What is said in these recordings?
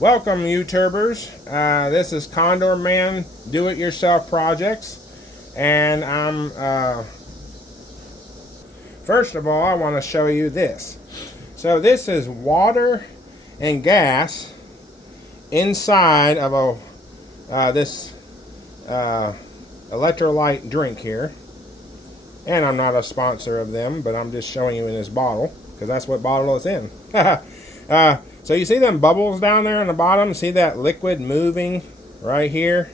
Welcome, YouTubers. This is Condor Man Do-It-Yourself Projects, and first of all, I want to show you this. So this is water and gas inside of this electrolyte drink here. And I'm not a sponsor of them, but I'm just showing you in this bottle because that's what bottle it's in. So you see them bubbles down there on the bottom? See that liquid moving right here?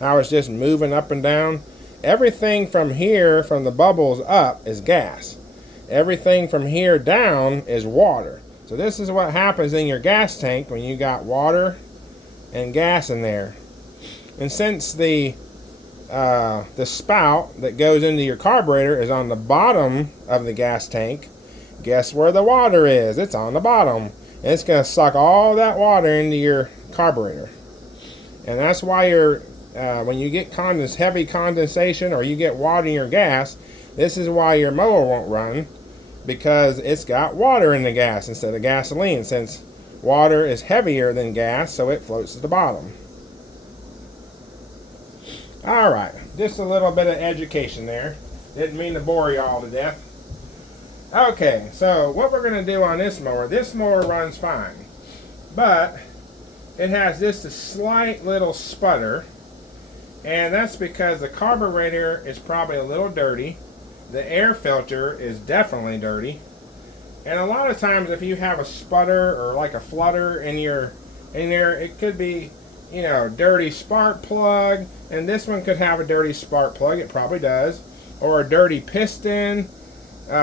How it's just moving up and down? Everything from here, from the bubbles up, is gas. Everything from here down is water. So this is what happens in your gas tank when you got water and gas in there. And since the spout that goes into your carburetor is on the bottom of the gas tank, guess where the water is? It's on the bottom. And it's going to suck all that water into your carburetor. And that's why when you get heavy condensation or you get water in your gas, this is why your mower won't run, because it's got water in the gas instead of gasoline, since water is heavier than gas, so it floats to the bottom. Alright, just a little bit of education there. Didn't mean to bore you all to death. Okay, so what we're going to do on this mower runs fine, but it has just a slight little sputter, and that's because the carburetor is probably a little dirty, the air filter is definitely dirty, and a lot of times if you have a sputter or like a flutter in there, it could be, you know, dirty spark plug, and this one could have a dirty spark plug, it probably does, or a dirty piston.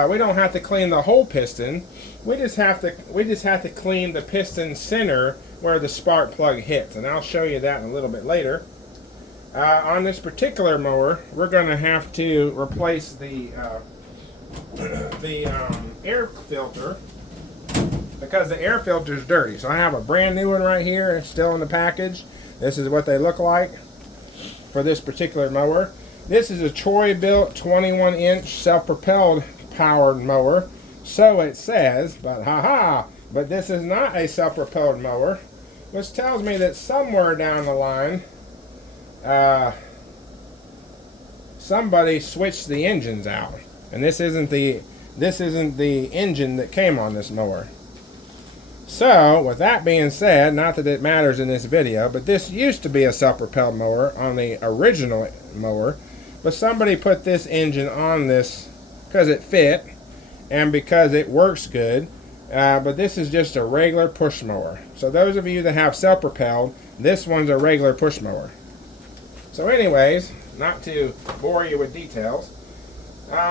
We don't have to clean the whole piston. We just have to clean the piston center where the spark plug hits, and I'll show you that in a little bit later. On this particular mower, we're going to have to replace the air filter, because the air filter is dirty. So I have a brand new one right here. It's still in the package. This is what they look like for this particular mower. This is a Troy-Bilt 21-inch self-propelled powered mower, so it says, but but this is not a self-propelled mower, which tells me that somewhere down the line somebody switched the engines out, and this isn't the engine that came on this mower. So with that being said, not that it matters in this video, but this used to be a self-propelled mower on the original mower, but somebody put this engine on this because it fit and because it works good, but this is just a regular push mower. So those of you that have self-propelled, this one's a regular push mower. So anyways, not to bore you with details,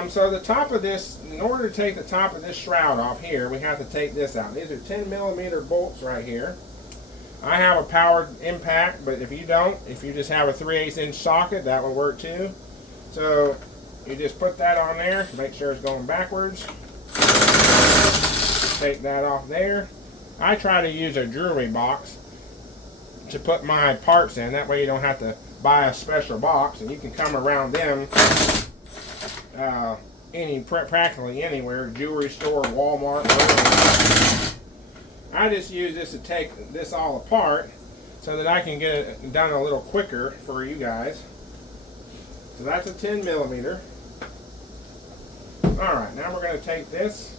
so the top of this, in order to take the top of this shroud off here, we have to take this out. These are 10mm bolts right here. I have a powered impact, but if you don't, if you just have a 3/8 inch socket, that will work too. So you just put that on there, make sure it's going backwards. Take that off there. I try to use a jewelry box to put my parts in. That way you don't have to buy a special box, and you can come around them practically anywhere, jewelry store, Walmart, whatever. I just use this to take this all apart so that I can get it done a little quicker for you guys. So that's a 10mm. Alright, now we're going to take this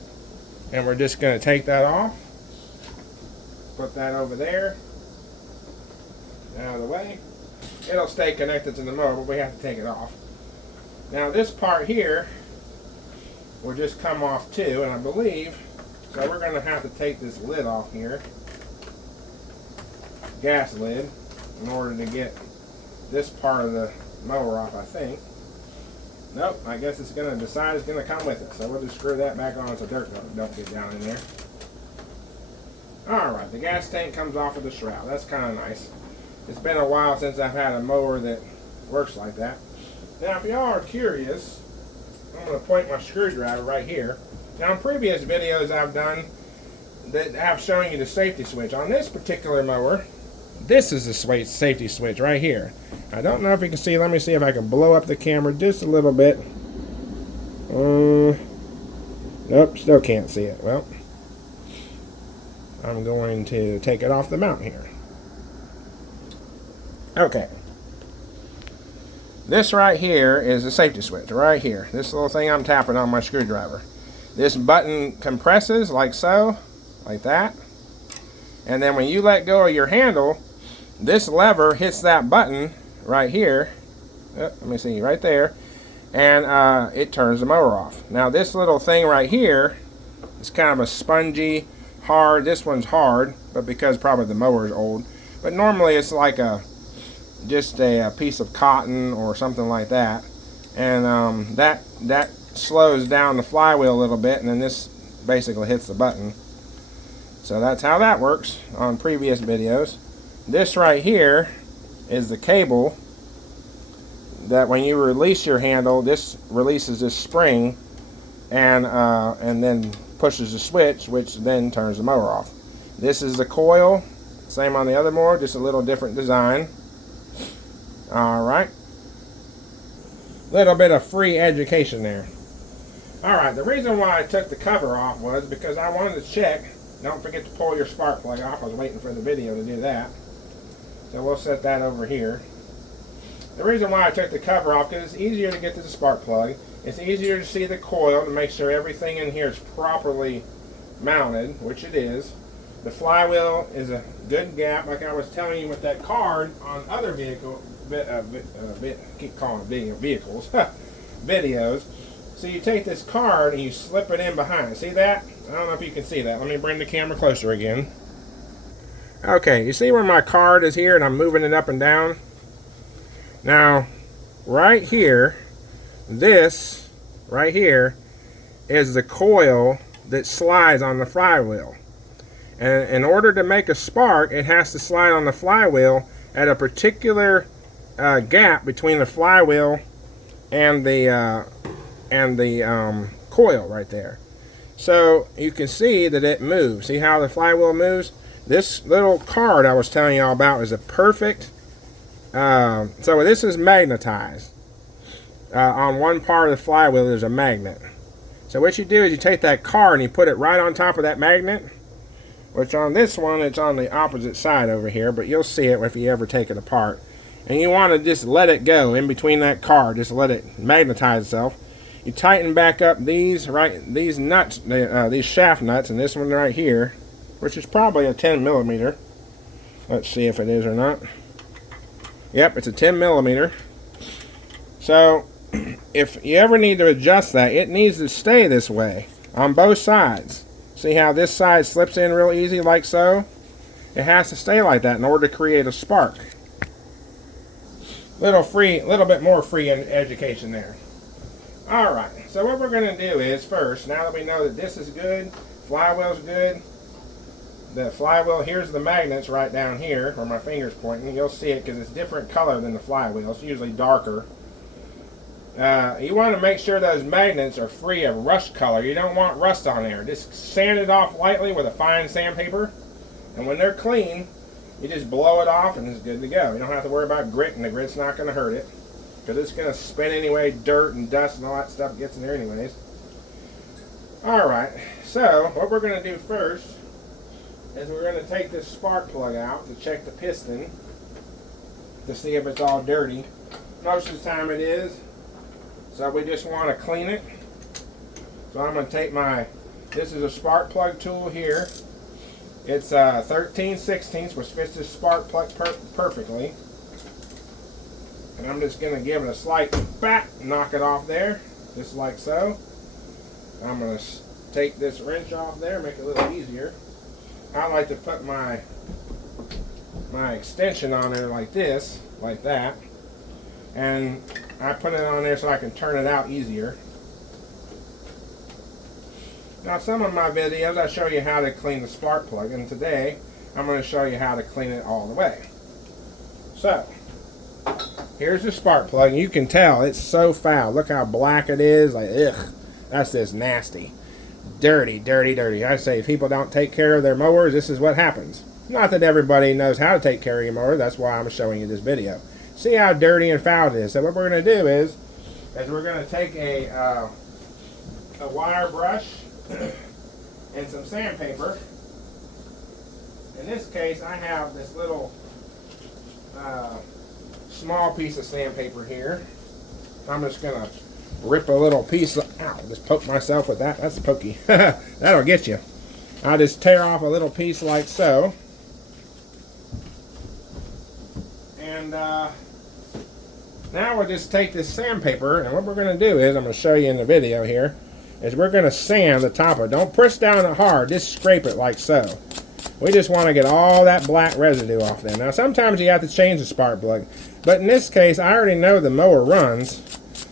and we're just going to take that off. Put that over there. Out of the way. It'll stay connected to the motor, but we have to take it off. Now this part here will just come off too, and I believe, so we're going to have to take this lid off here. Gas lid, in order to get this part of the mower off, I think. Nope, I guess it's going to decide it's going to come with it. So we'll just screw that back on so dirt don't get down in there. Alright, the gas tank comes off of the shroud. That's kind of nice. It's been a while since I've had a mower that works like that. Now if y'all are curious, I'm going to point my screwdriver right here. Now in previous videos I've done that have shown you the safety switch. On this particular mower, this is the safety switch right here. I don't know if you can see. Let me see if I can blow up the camera just a little bit. Nope, still can't see it. Well, I'm going to take it off the mount here. Okay. This right here is the safety switch, right here. This little thing I'm tapping on my screwdriver. This button compresses like so, like that. And then when you let go of your handle, this lever hits that button right here. Let me see, right there. And it turns the mower off. Now this little thing right here is kind of a spongy, hard. This one's hard, but because probably the mower is old. But normally it's like just a piece of cotton or something like that. And that slows down the flywheel a little bit, and then this basically hits the button. So that's how that works on previous videos. This right here is the cable that when you release your handle, this releases this spring and then pushes the switch, which then turns the mower off. This is the coil, same on the other mower, just a little different design. Alright. Little bit of free education there. Alright, the reason why I took the cover off was because I wanted to check. Don't forget to pull your spark plug off. I was waiting for the video to do that. So we'll set that over here. The reason why I took the cover off, because it's easier to get to the spark plug. It's easier to see the coil to make sure everything in here is properly mounted, which it is. The flywheel is a good gap, like I was telling you with that card on other vehicle, keep calling it vehicles, videos. So you take this card and you slip it in behind. See that? I don't know if you can see that. Let me bring the camera closer again. Okay, you see where my card is here and I'm moving it up and down? Now, right here, this right here is the coil that slides on the flywheel. And in order to make a spark, it has to slide on the flywheel at a particular gap between the flywheel and the coil right there. So you can see that it moves. See how the flywheel moves? This little card I was telling you all about is a perfect. So this is magnetized. On one part of the flywheel there's a magnet. So what you do is you take that card and you put it right on top of that magnet. Which on this one it's on the opposite side over here, but you'll see it if you ever take it apart. And you want to just let it go in between that card. Just let it magnetize itself. You tighten back up these nuts, these shaft nuts, and this one right here, which is probably a 10 millimeter. Let's see if it is or not. Yep, it's a 10 millimeter. So if you ever need to adjust that, it needs to stay this way on both sides. See how this side slips in real easy like so? It has to stay like that in order to create a spark. Little bit more free education there. Alright, so what we're going to do is first, now that we know that this is good, flywheel's good, the flywheel, here's the magnets right down here where my finger's pointing. You'll see it because it's different color than the flywheel. It's usually darker. You want to make sure those magnets are free of rust color. You don't want rust on there. Just sand it off lightly with a fine sandpaper. And when they're clean, you just blow it off and it's good to go. You don't have to worry about grit, and the grit's not going to hurt it. Because it's going to spin anyway. Dirt and dust and all that stuff gets in there anyways. Alright, so what we're going to do first is we're going to take this spark plug out to check the piston to see if it's all dirty. Most of the time it is. So we just want to clean it. So I'm going to take this is a spark plug tool here. It's 13/16, which fits this spark plug perfectly. And I'm just going to give it a slight bat, knock it off there, just like so. I'm going to take this wrench off there, make it a little easier. I like to put my extension on there like this, like that. And I put it on there so I can turn it out easier. Now some of my videos I show you how to clean the spark plug, and today I'm going to show you how to clean it all the way. So here's the spark plug. You can tell it's so foul. Look how black it is. Like, ugh, that's just nasty. Dirty, dirty, dirty. I say if people don't take care of their mowers, this is what happens. Not that everybody knows how to take care of your mower. That's why I'm showing you this video. See how dirty and foul it is. So what we're going to do is we're going to take a wire brush and some sandpaper, in this case, I have this little small piece of sandpaper here. I'm just gonna rip a little piece of, ow, just poke myself with that. That's pokey. That'll get you. I'll just tear off a little piece like so. And now we'll just take this sandpaper, and what we're going to do is, I'm going to show you in the video here, is we're going to sand the top of it. Don't press down it hard, just scrape it like so. We just want to get all that black residue off there. Now sometimes you have to change the spark plug, but in this case I already know the mower runs,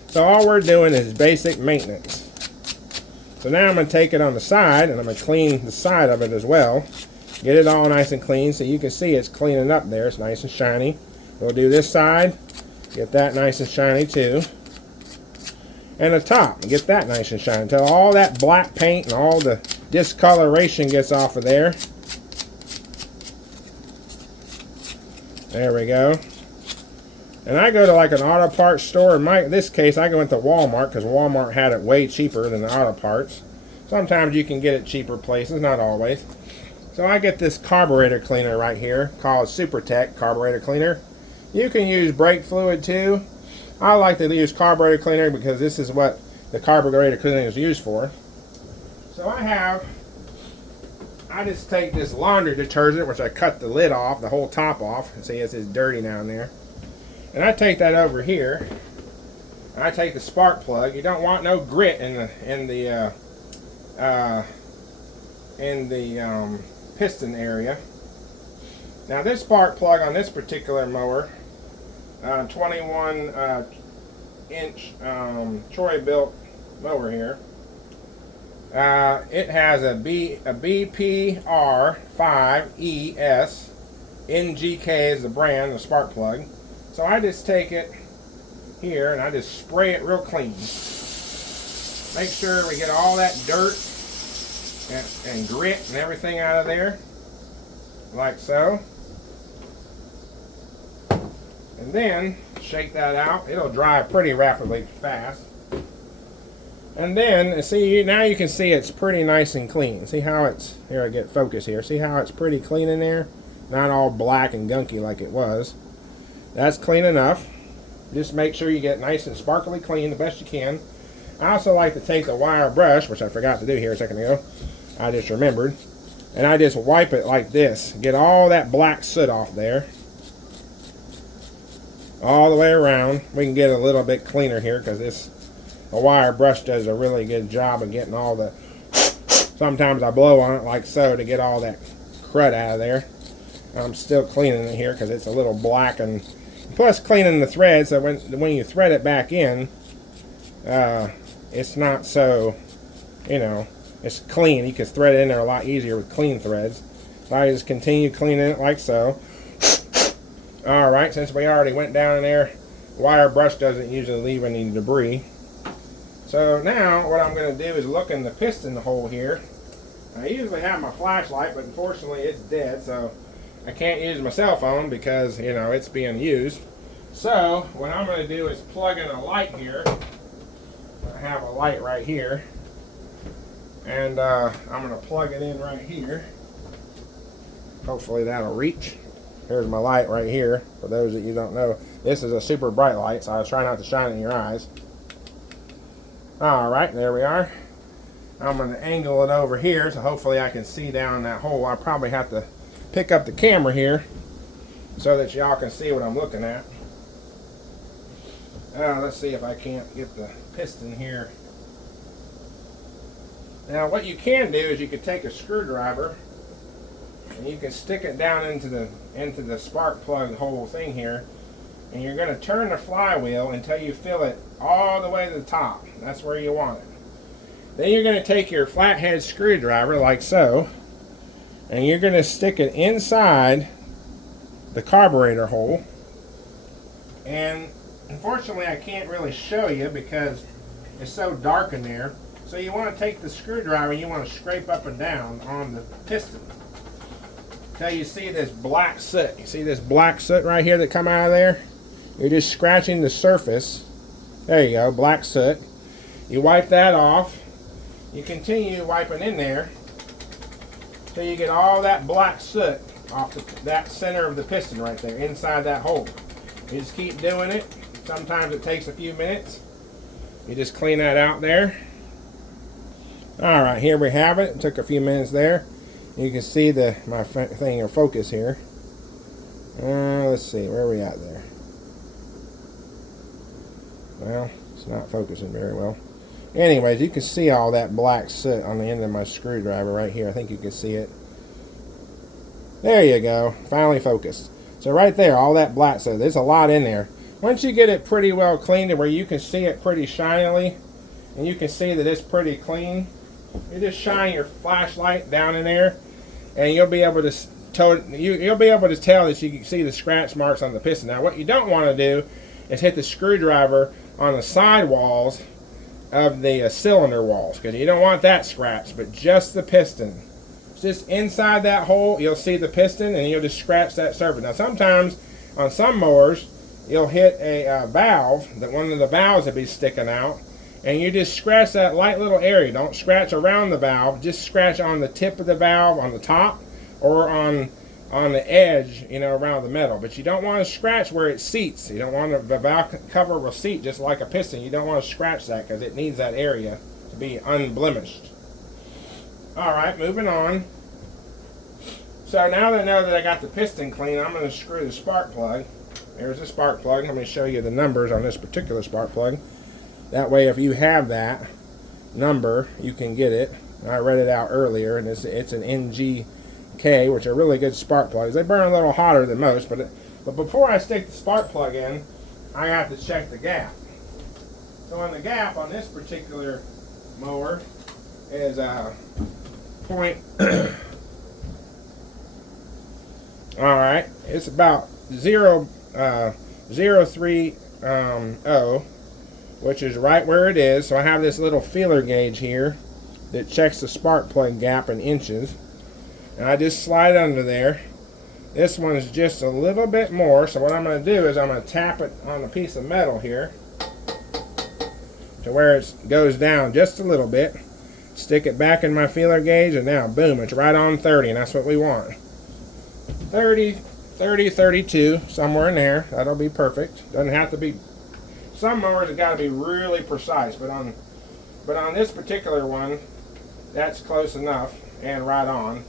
so all we're doing is basic maintenance. So now I'm going to take it on the side, and I'm going to clean the side of it as well. Get it all nice and clean so you can see it's cleaning up there. It's nice and shiny. We'll do this side. Get that nice and shiny too. And the top, get that nice and shiny until all that black paint and all the discoloration gets off of there. There we go. And I go to like an auto parts store. In this case, I go into Walmart because Walmart had it way cheaper than the auto parts. Sometimes you can get it cheaper places, not always. So I get this carburetor cleaner right here called SuperTech carburetor cleaner. You can use brake fluid too. I like to use carburetor cleaner because this is what the carburetor cleaner is used for. So I just take this laundry detergent, which I cut the lid off, the whole top off. See, it's dirty down there. And I take that over here. I take the spark plug. You don't want no grit in the piston area. Now this spark plug on this particular mower, 21 inch Troy-Bilt mower here, it has a BPR5ES. NGK is the brand, the spark plug. So I just take it here and I just spray it real clean. Make sure we get all that dirt and grit and everything out of there, like so. And then shake that out. It'll dry pretty rapidly fast. And then see, now you can see it's pretty nice and clean. See how it's, here I get focus here. See how it's pretty clean in there? Not all black and gunky like it was. That's clean enough. Just make sure you get nice and sparkly clean the best you can. I also like to take the wire brush, which I forgot to do here a second ago. I just remembered. And I just wipe it like this. Get all that black soot off there. All the way around. We can get a little bit cleaner here because a wire brush does a really good job of getting all the, sometimes I blow on it like so to get all that crud out of there. I'm still cleaning it here because it's a little black, and plus cleaning the thread so when you thread it back in, it's not so, you know, it's clean. You can thread it in there a lot easier with clean threads. So I just continue cleaning it like so. Alright, since we already went down in there, wire brush doesn't usually leave any debris. So now what I'm going to do is look in the piston hole here. I usually have my flashlight, but unfortunately it's dead, so I can't use my cell phone because, you know, it's being used. So what I'm going to do is plug in a light here. I have a light right here. And I'm going to plug it in right here. Hopefully that'll reach. Here's my light right here. For those that you don't know, this is a super bright light, so I'll try not to shine in your eyes. Alright, there we are. I'm going to angle it over here, so hopefully I can see down that hole. I probably have to pick up the camera here so that y'all can see what I'm looking at. Let's see if I can't get the piston here. Now what you can do is you could take a screwdriver and you can stick it down into the spark plug hole thing here, and you're going to turn the flywheel until you feel it all the way to the top. That's where you want it. Then you're going to take your flathead screwdriver like so, and you're going to stick it inside the carburetor hole. And unfortunately I can't really show you because it's so dark in there. So you want to take the screwdriver and you want to scrape up and down on the piston until you see this black soot. You see this black soot right here that come out of there? You're just scratching the surface. There you go, black soot. You wipe that off. You continue wiping in there till you get all that black soot off that center of the piston right there, inside that hole. You just keep doing it. Sometimes it takes a few minutes. You just clean that out there. All right, here we have it. It took a few minutes there. You can see my thing of focus here. Let's see, where are we at there? Well, it's not focusing very well. Anyways, you can see all that black soot on the end of my screwdriver right here. I think you can see it. There you go. Finally focused. So right there, all that black soot. There's a lot in there. Once you get it pretty well cleaned to where you can see it pretty shinily, and you can see that it's pretty clean, you just shine your flashlight down in there, and you'll be able to you'll be able to tell that you can see the scratch marks on the piston. Now, what you don't want to do is hit the screwdriver on the side walls of the cylinder walls, because you don't want that scratched, but just the piston. Just inside that hole, you'll see the piston, and you'll just scratch that surface. Now, sometimes on some mowers, you'll hit a valve, that one of the valves will be sticking out, and you just scratch that light little area. Don't scratch around the valve, just scratch on the tip of the valve on the top, or on the edge, you know, around the metal. But you don't want to scratch where it seats. You don't want the valve cover will seat just like a piston. You don't want to scratch that because it needs that area to be unblemished. All right, moving on. So now that I know that I got the piston clean, I'm going to screw the spark plug. There's the spark plug. I'm going to show you the numbers on this particular spark plug. That way, if you have that number, you can get it. I read it out earlier, and it's an NGK, which are really good spark plugs. They burn a little hotter than most, but before I stick the spark plug in, I have to check the gap. So on the gap on this particular mower is point. All right, it's about 0.030, which is right where it is. So I have this little feeler gauge here that checks the spark plug gap in inches, and I just slide it under there. This one's just a little bit more, so what I'm going to do is I'm going to tap it on a piece of metal here to where it goes down just a little bit. Stick it back in my feeler gauge, and now boom, it's right on 30, and that's what we want. 30, 32, somewhere in there. That'll be perfect. Doesn't have to be. Some mowers have got to be really precise, but on this particular one, that's close enough and right on.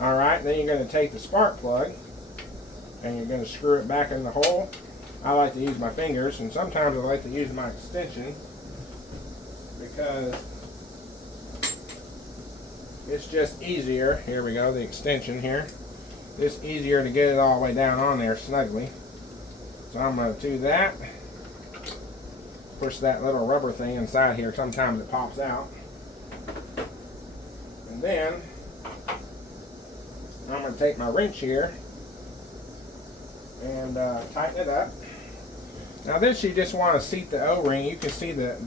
All right, then you're going to take the spark plug and you're going to screw it back in the hole. I like to use my fingers, and sometimes I like to use my extension because it's just easier. Here we go, the extension here. It's easier to get it all the way down on there snugly. So I'm going to do that. Push that little rubber thing inside here. Sometimes it pops out. And then I'm going to take my wrench here and tighten it up. Now this, you just want to seat the O-ring. You can see the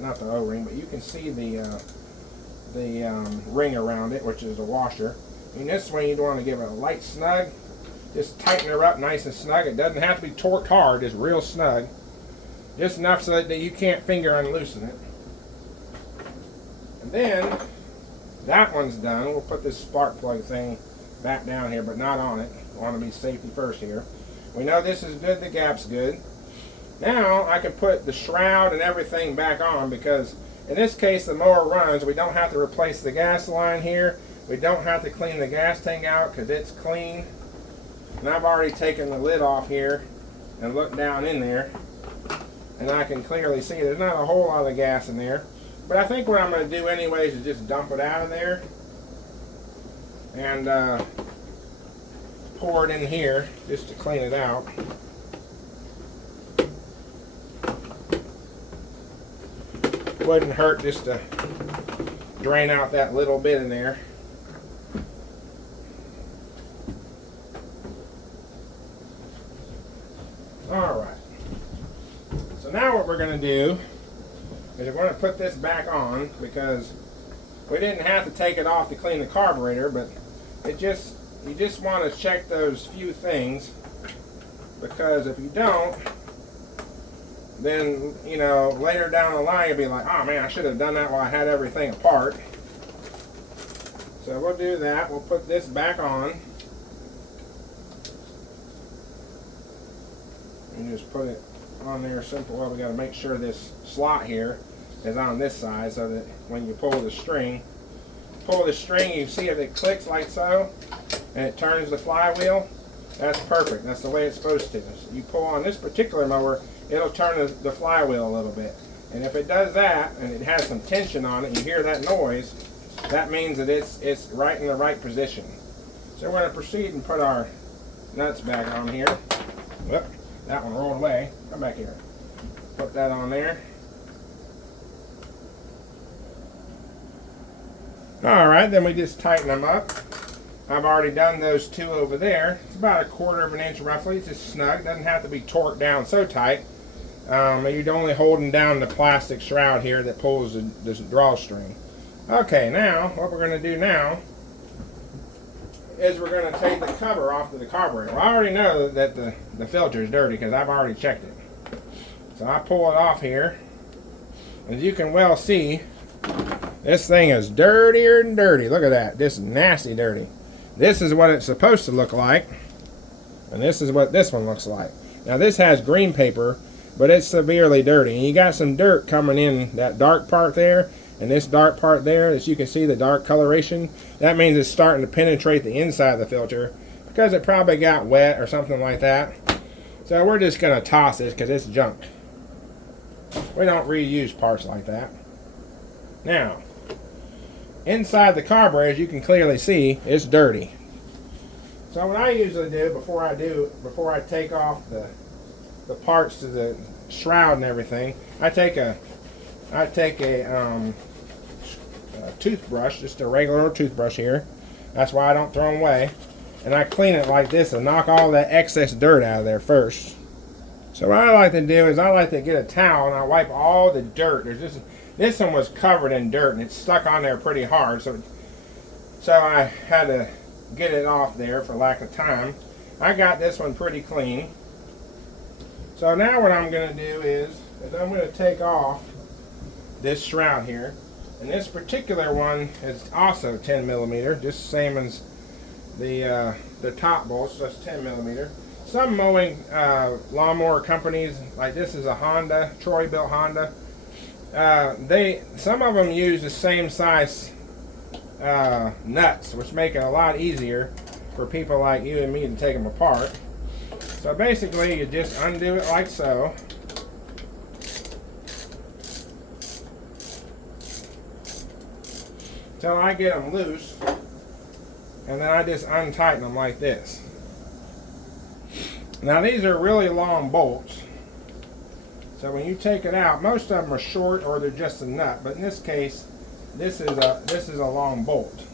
not the O-ring, but you can see the ring around it, which is a washer. And this one, you want to give it a light snug. Just tighten her up nice and snug. It doesn't have to be torqued hard, it's real snug. Just enough so that you can't finger unloosen it. And then, that one's done. We'll put this spark plug thing back down here, but not on it. We want to be safety first here. We know this is good, the gap's good. Now, I can put the shroud and everything back on, because in this case, the mower runs. We don't have to replace the gas line here. We don't have to clean the gas tank out because it's clean. And I've already taken the lid off here and looked down in there, and I can clearly see there's not a whole lot of gas in there. But I think what I'm going to do anyways is just dump it out of there and pour it in here just to clean it out. Wouldn't hurt just to drain out that little bit in there. Alright, so now what we're going to do is we're going to put this back on, because we didn't have to take it off to clean the carburetor, but you just want to check those few things, because if you don't, then, you know, later down the line you'll be like, oh man, I should have done that while I had everything apart. So we'll do that. We'll put this back on. You just put it on there simple. Well, we got to make sure this slot here is on this side so that when you pull the string, you see if it clicks like so and it turns the flywheel. That's perfect. That's the way it's supposed to. So you pull on this particular mower, it'll turn the flywheel a little bit. And if it does that and it has some tension on it and you hear that noise, that means that it's right in the right position. So we're going to proceed and put our nuts back on here. Whoop, that one rolled away. Come back here. Put that on there. Alright, then we just tighten them up. I've already done those two over there. It's about 1/4 of an inch roughly. It's just snug. It doesn't have to be torqued down so tight. You're only holding down the plastic shroud here that pulls this drawstring. Okay, now what we're going to do now is we're going to take the cover off of the carburetor. Well, I already know that the filter is dirty because I've already checked it. So I pull it off here. As you can well see, this thing is dirtier than dirty. Look at that. This is nasty dirty. This is what it's supposed to look like. And this is what this one looks like. Now this has green paper, but it's severely dirty. And you got some dirt coming in that dark part there. And this dark part there, as you can see, the dark coloration, that means it's starting to penetrate the inside of the filter because it probably got wet or something like that. So we're just going to toss this because it's junk. We don't reuse parts like that. Now, inside the carburetor, as you can clearly see, it's dirty. So what I usually do before I take off the parts to the shroud and everything, I take a toothbrush, just a regular toothbrush here. That's why I don't throw them away. And I clean it like this and knock all that excess dirt out of there first. So what I like to do is I like to get a towel and I wipe all the dirt. This one was covered in dirt and it's stuck on there pretty hard. So I had to get it off there for lack of time. I got this one pretty clean. So now what I'm going to do is I'm going to take off this shroud here. And this particular one is also 10 millimeter, just the same as the top bolts, so that's 10 millimeter. Some mowing lawnmower companies, like this is a Honda, Troy-Bilt Honda. Some of them use the same size nuts, which make it a lot easier for people like you and me to take them apart. So basically, you just undo it like so. Till I get them loose, and then I just untighten them like this. Now these are really long bolts, so when you take it out, most of them are short or they're just a nut. But in this case, this is a long bolt.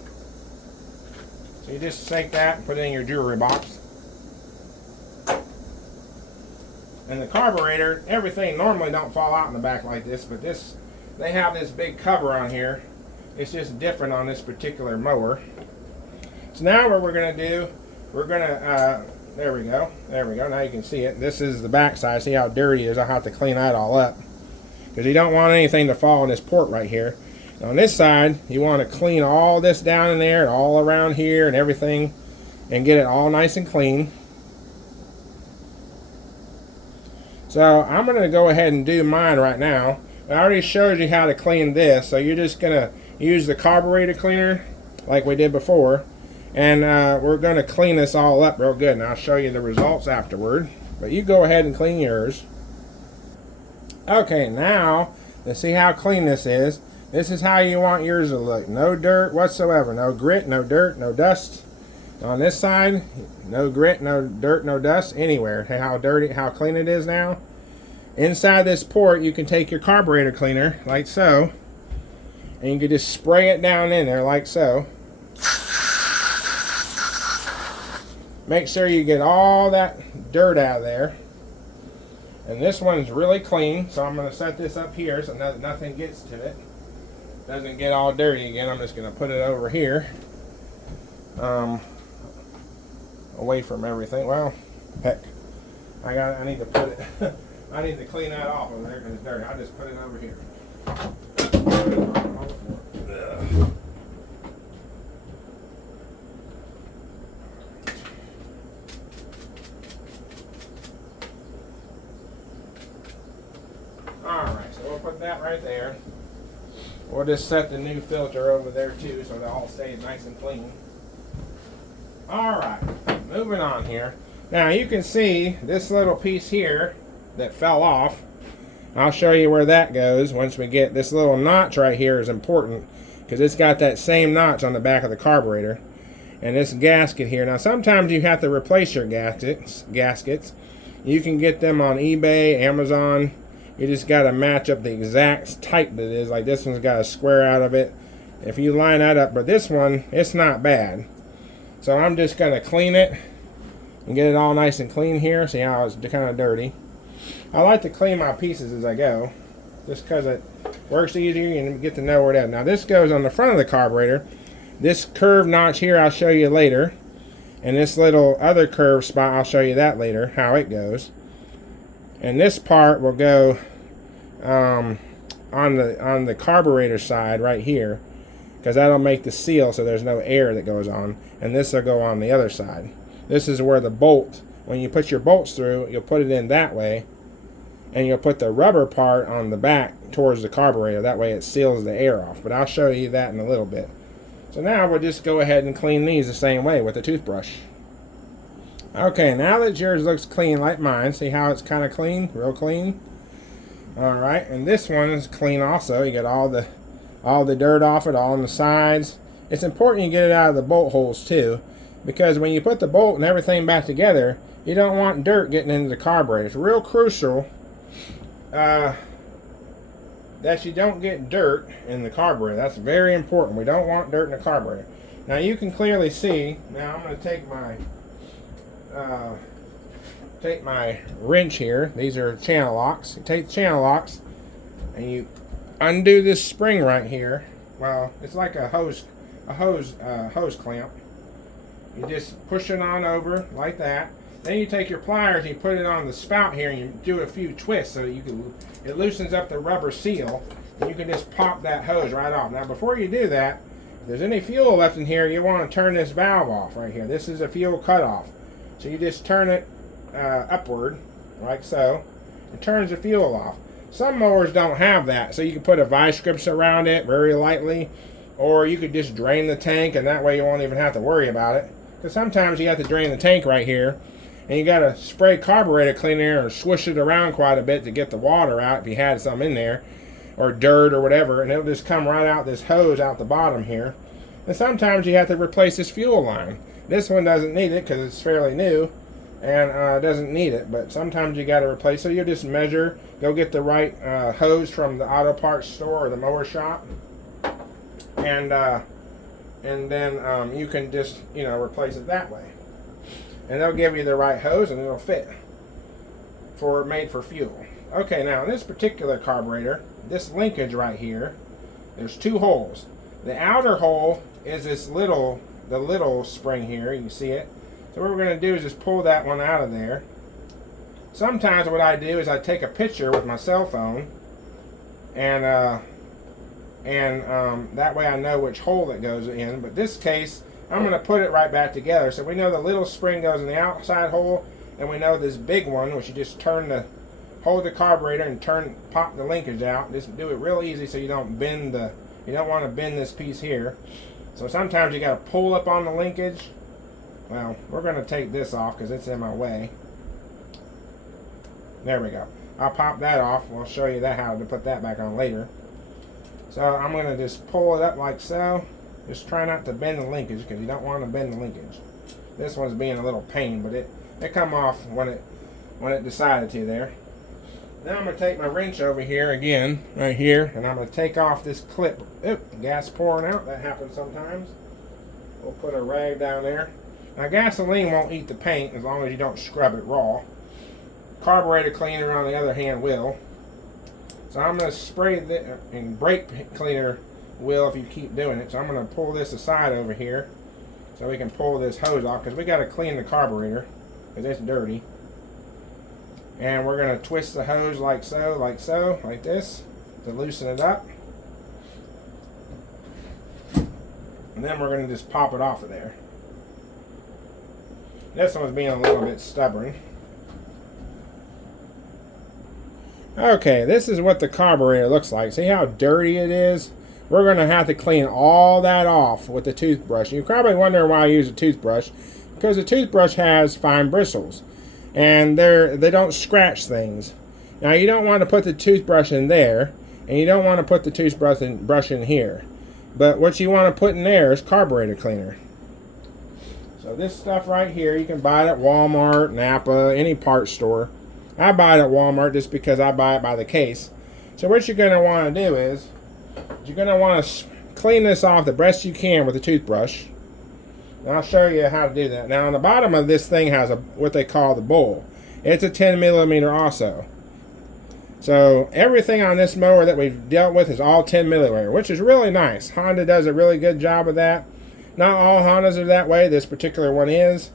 So you just take that and put it in your jewelry box. And the carburetor, everything normally don't fall out in the back like this, but they have this big cover on here. It's just different on this particular mower. So now what we're going to do, we're going to, there we go, now you can see it. This is the back side. See how dirty it is? I'll have to clean that all up because you don't want anything to fall in this port right here. Now on this side, you want to clean all this down in there, all around here and everything, and get it all nice and clean. So I'm going to go ahead and do mine right now. I already showed you how to clean this, so you're just going to use the carburetor cleaner like we did before, and we're going to clean this all up real good, and I'll show you the results afterward. But you go ahead and clean yours. Okay, now let's see how clean this is. This is how you want yours to look. No dirt whatsoever, no grit, no dirt, no dust. On this side, no grit, no dirt, no dust anywhere. How clean it is now. Inside this port, you can take your carburetor cleaner like so, and you can just spray it down in there like so. Make sure you get all that dirt out of there. And this one's really clean, so I'm going to set this up here so nothing gets to it. Doesn't get all dirty again. I'm just going to put it over here. Away from everything. Well, heck, I need to put it. I need to clean that off over there because it's dirty. I'll just put it over here. put that right there. We'll just set the new filter over there too so it all stays nice and clean. Alright, moving on here. Now you can see this little piece here that fell off. I'll show you where that goes once we get this little notch right here is important because it's got that same notch on the back of the carburetor. And this gasket here. Now sometimes you have to replace your gaskets. You can get them on eBay, Amazon. You just got to match up the exact type that it is. Like this one's got a square out of it. If you line that up, but this one, it's not bad. So I'm just going to clean it and get it all nice and clean here. See how it's kind of dirty. I like to clean my pieces as I go, just because it works easier and you get to know where it is. Now this goes on the front of the carburetor. This curved notch here I'll show you later. And this little other curved spot, I'll show you that later, how it goes. And this part will go on the carburetor side right here, because that'll make the seal so there's no air that goes on. And this will go on the other side. This is where the bolt, when you put your bolts through, you'll put it in that way, and you'll put the rubber part on the back towards the carburetor. That way it seals the air off. But I'll show you that in a little bit. So now we'll just go ahead and clean these the same way with a toothbrush. Okay, now that yours looks clean like mine, see how it's kind of clean, real clean? Alright, and this one is clean also. You get all the dirt off it, all on the sides. It's important you get it out of the bolt holes too, because when you put the bolt and everything back together, you don't want dirt getting into the carburetor. It's real crucial that you don't get dirt in the carburetor. That's very important. We don't want dirt in the carburetor. Now you can clearly see, now I'm going to take my wrench here. These are channel locks. You take the channel locks and you undo this spring right here. Well, it's like a hose clamp. You just push it on over like that. Then you take your pliers and you put it on the spout here and you do a few twists so it loosens up the rubber seal, and you can just pop that hose right off. Now before you do that, if there's any fuel left in here, you want to turn this valve off right here. This is a fuel cutoff. So you just turn it upward like so. It turns the fuel off. Some mowers don't have that, so you can put a vice grips around it very lightly, or you could just drain the tank, and that way you won't even have to worry about it. Because sometimes you have to drain the tank right here, and you got to spray carburetor cleaner or swish it around quite a bit to get the water out if you had some in there, or dirt or whatever, and it'll just come right out this hose out the bottom here. And sometimes you have to replace this fuel line. This one doesn't need it because it's fairly new and doesn't need it, but sometimes you got to replace. So you just measure, go get the right hose from the auto parts store or the mower shop, and then you can just replace it that way. And they'll give you the right hose and it'll fit made for fuel. Okay, now in this particular carburetor, this linkage right here, there's two holes. The outer hole is the little spring here, you see it. So what we're going to do is just pull that one out of there. Sometimes what I do is I take a picture with my cell phone, and that way I know which hole it goes in. But this case, I'm going to put it right back together. So we know the little spring goes in the outside hole, and we know this big one, which you just hold the carburetor and pop the linkage out. Just do it real easy so you don't want to bend this piece here. So sometimes you got to pull up on the linkage. Well, we're going to take this off because it's in my way. There we go. I'll pop that off. We'll show you how to put that back on later. So I'm going to just pull it up like so. Just try not to bend the linkage because you don't want to bend the linkage. This one's being a little pain, but it come off when it decided to there. Now I'm going to take my wrench over here again, right here, and I'm going to take off this clip. Oop, gas pouring out. That happens sometimes. We'll put a rag down there. Now gasoline won't eat the paint as long as you don't scrub it raw. Carburetor cleaner on the other hand will. So I'm going to spray this, and brake cleaner will if you keep doing it. So I'm going to pull this aside over here so we can pull this hose off because we got to clean the carburetor because it's dirty. And we're going to twist the hose like this to loosen it up. And then we're going to just pop it off of there. This one's being a little bit stubborn. Okay, this is what the carburetor looks like. See how dirty it is? We're going to have to clean all that off with the toothbrush. You're probably wondering why I use a toothbrush. Because the toothbrush has fine bristles. And they don't scratch things. Now you don't want to put the toothbrush in there. And you don't want to put the toothbrush in here. But what you want to put in there is carburetor cleaner. So this stuff right here, you can buy it at Walmart, Napa, any parts store. I buy it at Walmart just because I buy it by the case. So what you're going to want to do is, you're going to want to clean this off the best you can with a toothbrush. And I'll show you how to do that. Now on the bottom of this thing has what they call the bowl. It's a 10 millimeter also. So everything on this mower that we've dealt with is all 10 millimeter, which is really nice. Honda does a really good job of that. Not all Hondas are that way. This particular one is.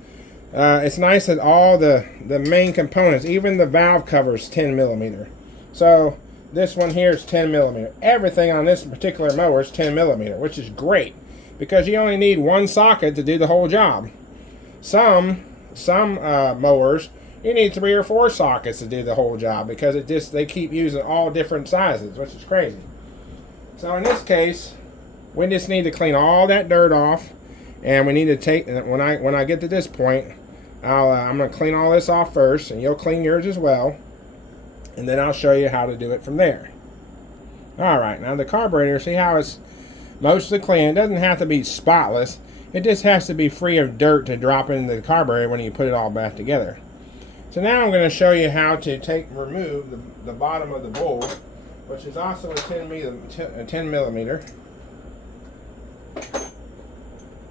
It's nice that all the main components, even the valve cover is 10 millimeter. So this one here is 10 millimeter. Everything on this particular mower is 10 millimeter, which is great because you only need one socket to do the whole job. Some mowers, you need 3 or 4 sockets to do the whole job because they keep using all different sizes, which is crazy. So in this case, we just need to clean all that dirt off, and we need to take, when I get to this point, I'm going to clean all this off first, and you'll clean yours as well, and then I'll show you how to do it from there. Alright, now the carburetor, see how it's mostly clean. It doesn't have to be spotless. It just has to be free of dirt to drop into the carburetor when you put it all back together. So now I'm going to show you how to remove the bottom of the bowl, which is also a 10 millimeter.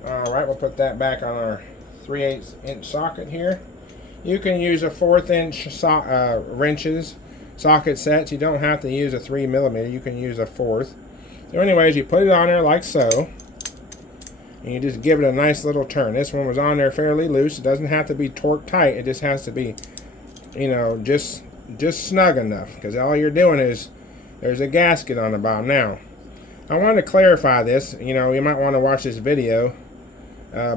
Alright, we'll put that back on our 3/8 inch socket here. You can use a 1/4 inch wrenches socket sets. You don't have to use a 3 millimeter. You can use a 1/4. So anyways, you put it on there like so, and you just give it a nice little turn. This one was on there fairly loose. It doesn't have to be torqued tight. It just has to be, you know, just snug enough, because all you're doing is there's a gasket on the bottom. Now I wanted to clarify this. You know, you might want to watch this video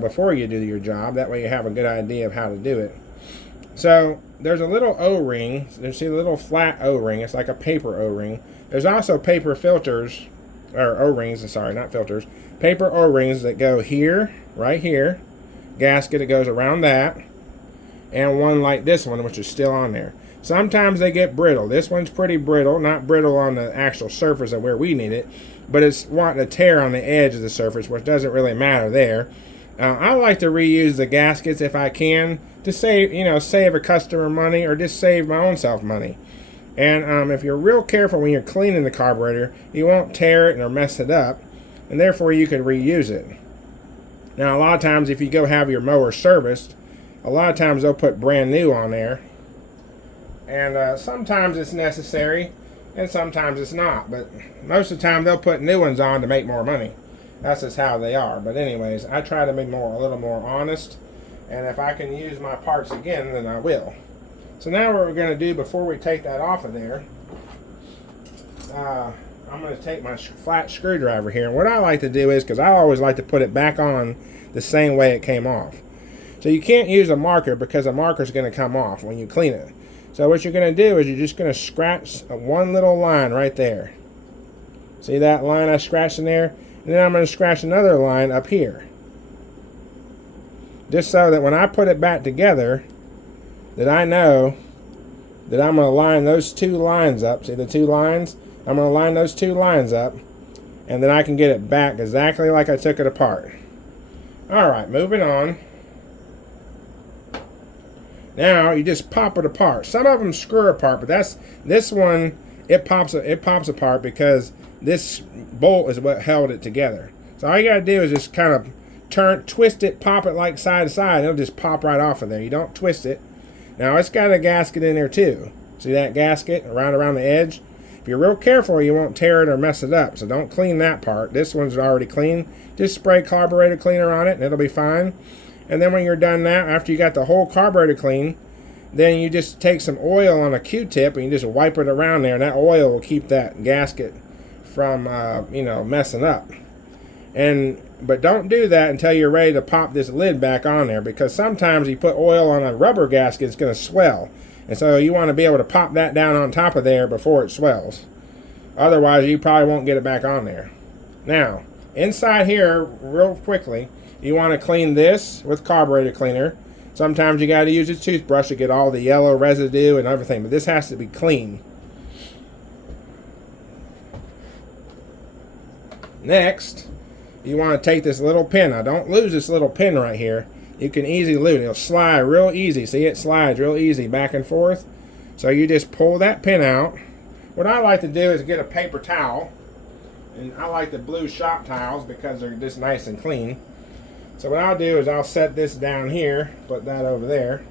before you do your job. That way you have a good idea of how to do it. So there's a little O-ring. You see the little flat O-ring. It's like a paper O-ring. There's also paper filters, or O-rings, sorry, not filters. Paper O-rings that go here, right here. Gasket that goes around that. And one like this one, which is still on there. Sometimes they get brittle. This one's pretty brittle. Not brittle on the actual surface of where we need it, but it's wanting to tear on the edge of the surface, which doesn't really matter there. I like to reuse the gaskets if I can, to save a customer money, or just save my own self money. And if you're real careful when you're cleaning the carburetor, you won't tear it or mess it up, and therefore you can reuse it. Now a lot of times if you go have your mower serviced, a lot of times they'll put brand new on there, and sometimes it's necessary and sometimes it's not, but most of the time they'll put new ones on to make more money. That's just how they are. But anyways, I try to be a little more honest, and if I can use my parts again, then I will. So now what we're going to do before we take that off of there, I'm going to take my flat screwdriver here, and what I like to do is, because I always like to put it back on the same way it came off. So you can't use a marker, because a marker is going to come off when you clean it. So what you're going to do is you're just going to scratch one little line right there. See that line I scratched in there? And then I'm going to scratch another line up here. Just so that when I put it back together, that I know that I'm going to line those 2 lines up. See the 2 lines? I'm going to line those 2 lines up, and then I can get it back exactly like I took it apart. Alright, moving on. Now you just pop it apart. Some of them screw apart, but this one, it pops apart because this bolt is what held it together. So all you gotta do is just kind of twist it, pop it like side to side, and it'll just pop right off of there. You don't twist it. Now it's got a gasket in there too. See that gasket around the edge? If you're real careful, you won't tear it or mess it up. So don't clean that part. This one's already clean. Just spray carburetor cleaner on it and it'll be fine. And then when you're done that, after you got the whole carburetor clean, then you just take some oil on a Q-tip and you just wipe it around there, and that oil will keep that gasket from messing up. But don't do that until you're ready to pop this lid back on there, because sometimes you put oil on a rubber gasket, it's going to swell. And so you want to be able to pop that down on top of there before it swells. Otherwise, you probably won't get it back on there. Now, inside here, real quickly, you want to clean this with carburetor cleaner. Sometimes you got to use a toothbrush to get all the yellow residue and everything, but this has to be clean. Next, you want to take this little pin. Now, don't lose this little pin right here. You can easily lose it. It'll slide real easy. See, it slides real easy back and forth. So you just pull that pin out. What I like to do is get a paper towel. And I like the blue shop towels because they're just nice and clean. So what I'll do is I'll set this down here. Put that over there.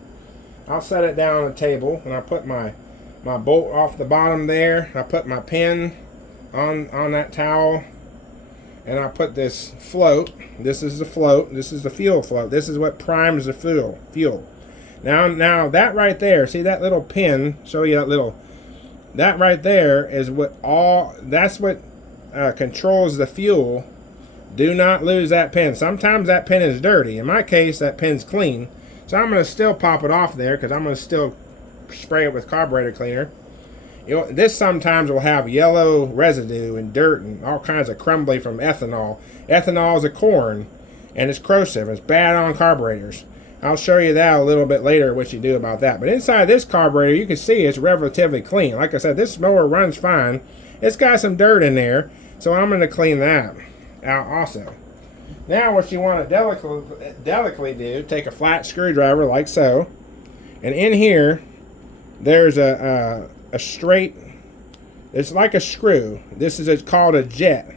I'll set it down on the table. And I'll put my bolt off the bottom there. I'll put my pin on that towel. And I'll put this float. This is the float. This is the fuel float. This is what primes the fuel. Now that right there, see that little pin? Show you that little. That right there is that's what controls the fuel. Do not lose that pin. Sometimes that pin is dirty. In my case, that pin's clean. So I'm going to still pop it off there because I'm going to still spray it with carburetor cleaner. This sometimes will have yellow residue and dirt and all kinds of crumbly from ethanol. Ethanol is a corn, and it's corrosive. It's bad on carburetors. I'll show you that a little bit later, what you do about that. But inside this carburetor, you can see it's relatively clean. Like I said, this mower runs fine. It's got some dirt in there, so I'm going to clean that out also. Now what you want to delicately do, take a flat screwdriver like so, and in here, there's a straight, it's like a screw. This is called a jet.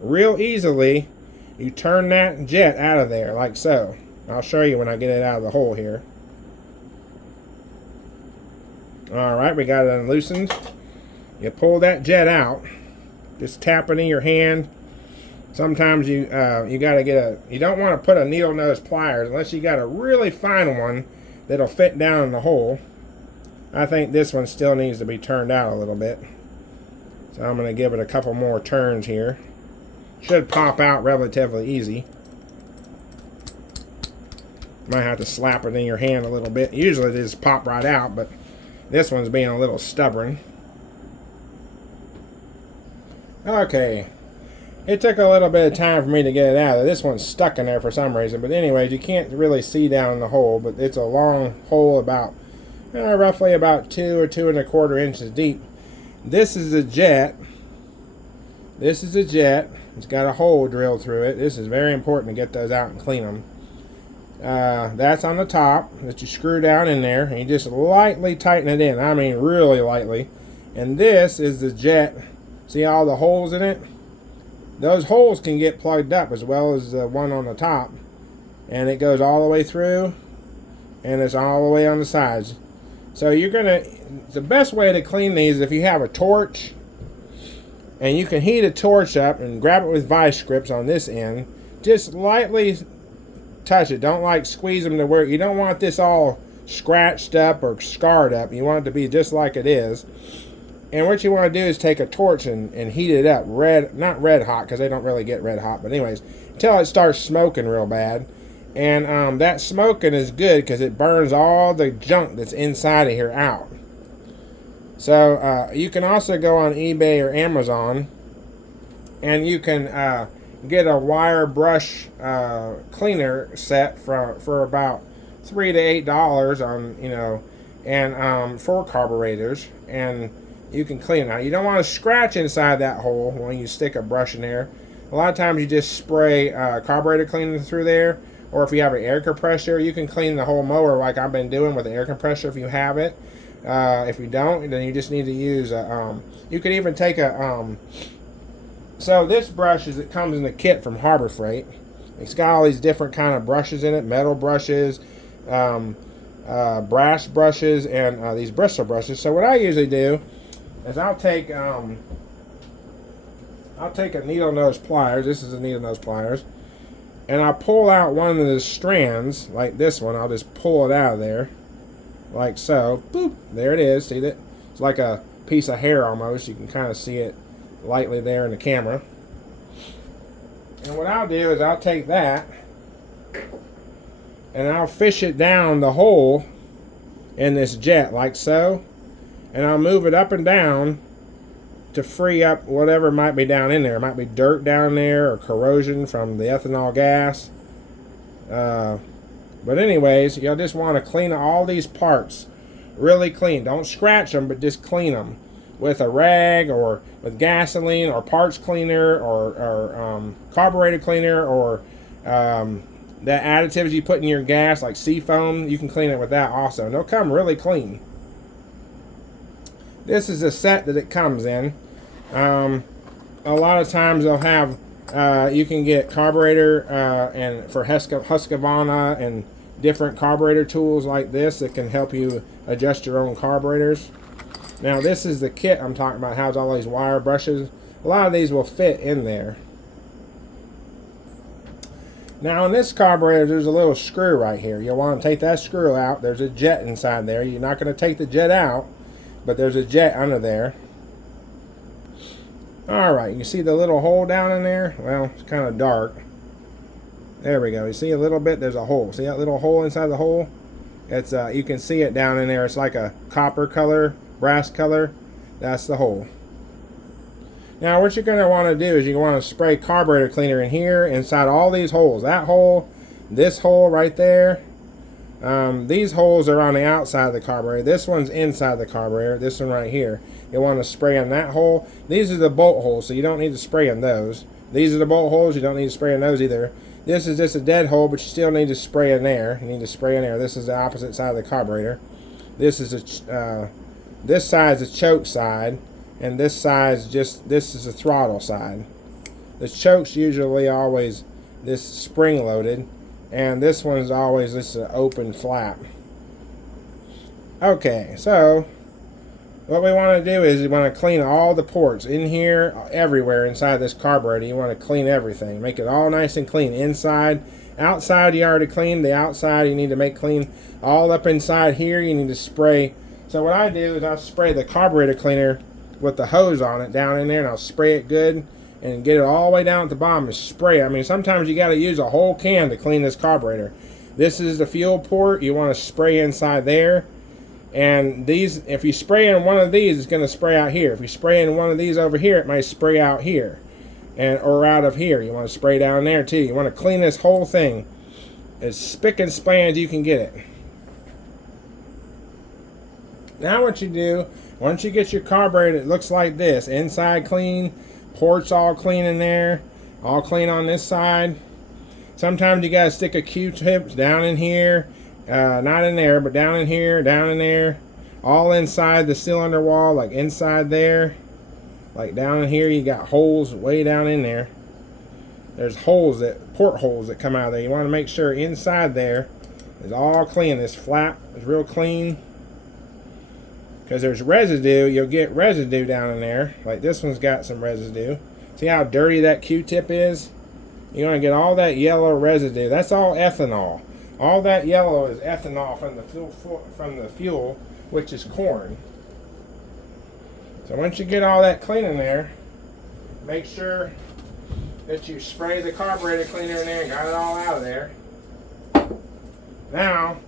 Real easily, you turn that jet out of there like so. I'll show you when I get it out of the hole here. Alright, we got it unloosened. You pull that jet out. Just tap it in your hand. Sometimes you gotta get you don't want to put a needle nose pliers unless you got a really fine one that'll fit down in the hole. I think this one still needs to be turned out a little bit. So I'm going to give it a couple more turns here. Should pop out relatively easy. Might have to slap it in your hand a little bit. Usually they just pop right out, but this one's being a little stubborn. Okay. It took a little bit of time for me to get it out. This one's stuck in there for some reason. But anyways, you can't really see down in the hole, but it's a long hole about roughly about 2 or 2 1/4 inches deep. This is a jet. This is a jet. It's got a hole drilled through it. This is very important to get those out and clean them. That's on the top that you screw down in there, and you just lightly tighten it in. I mean really lightly. And this is the jet. See all the holes in it? Those holes can get plugged up as well as the one on the top. And it goes all the way through, and it's all the way on the sides. So the best way to clean these is if you have a torch, and you can heat a torch up and grab it with vice grips on this end. Just lightly touch it. Don't squeeze them to where you don't want this all scratched up or scarred up. You want it to be just like it is. And what you want to do is take a torch and heat it up. Not red hot, because they don't really get red hot, but anyways, until it starts smoking real bad. And that smoking is good because it burns all the junk that's inside of here out. So you can also go on eBay or Amazon, and you can get a wire brush cleaner set for about $3 to $8 on and for carburetors, and you can clean it out. You don't want to scratch inside that hole when you stick a brush in there. A lot of times you just spray carburetor cleaner through there. Or if you have an air compressor, you can clean the whole mower like I've been doing with the air compressor if you have it. If you don't, then you just need to use you could even take so this brush it comes in the kit from Harbor Freight. It's got all these different kind of brushes in it, metal brushes, brass brushes, and these bristle brushes. So what I usually do is I'll take a needle nose pliers. This is a needle nose pliers. And I'll pull out one of the strands, like this one. I'll just pull it out of there, like so. Boop, there it is. See that? It's like a piece of hair almost. You can kind of see it lightly there in the camera. And what I'll do is I'll take that, and I'll fish it down the hole in this jet like so, and I'll move it up and down to free up whatever might be down in there. It might be dirt down there or corrosion from the ethanol gas. But anyways, you'll just want to clean all these parts really clean. Don't scratch them, but just clean them with a rag or with gasoline or parts cleaner or carburetor cleaner or that additives you put in your gas like seafoam. You can clean it with that also, and they'll come really clean. This is a set that it comes in. A lot of times they'll have you can get carburetor and for Husqvarna and different carburetor tools like this that can help you adjust your own carburetors. Now this is the kit I'm talking about. Has all these wire brushes. A lot of these will fit in there. Now in this carburetor there's a little screw right here. You'll want to take that screw out. There's a jet inside there. You're not going to take the jet out, but there's a jet under there. Alright, you see the little hole down in there? Well, it's kind of dark. There we go. You see a little bit? There's a hole. See that little hole inside the hole? It's you can see it down in there. It's like a copper color, brass color. That's the hole. Now what you're going to want to do is you want to spray carburetor cleaner in here inside all these holes. That hole, this hole right there. These holes are on the outside of the carburetor. This one's inside the carburetor. This one right here. You want to spray in that hole. These are the bolt holes, so you don't need to spray in those. These are the bolt holes. You don't need to spray in those either. This is just a dead hole, but you still need to spray in there. You need to spray in there. This is the opposite side of the carburetor. This is this side is the choke side, and this side is this is the throttle side. The choke's usually always this spring loaded, and this one's always this open flap. Okay, so what we want to do is we want to clean all the ports in here, everywhere inside this carburetor. You want to clean everything, make it all nice and clean. Inside, outside you already cleaned. The outside you need to make clean. All up inside here you need to spray. So what I do is I spray the carburetor cleaner with the hose on it down in there, and I'll spray it good and get it all the way down at the bottom and spray. I mean, sometimes you got to use a whole can to clean this carburetor. This is the fuel port. You want to spray inside there. And these, if you spray in one of these, it's going to spray out here. If you spray in one of these over here, it might spray out here, or out of here. You want to spray down there too. You want to clean this whole thing as spick and span as you can get it. Now what you do, once you get your carburetor, it looks like this. Inside clean, ports all clean in there, all clean on this side. Sometimes you got to stick a Q-tip down in here. Not in there, but down in here, down in there, all inside the cylinder wall, like inside there, like down in here. You got holes way down in there. There's holes, port holes that come out of there. You want to make sure inside there is all clean. This flap is real clean, because there's residue. You'll get residue down in there, like this one's got some residue. See how dirty that Q-tip is? You're going to get all that yellow residue. That's all ethanol. All that yellow is ethanol from the fuel, which is corn. So once you get all that clean in there, make sure that you spray the carburetor cleaner in there and got it all out of there. Now,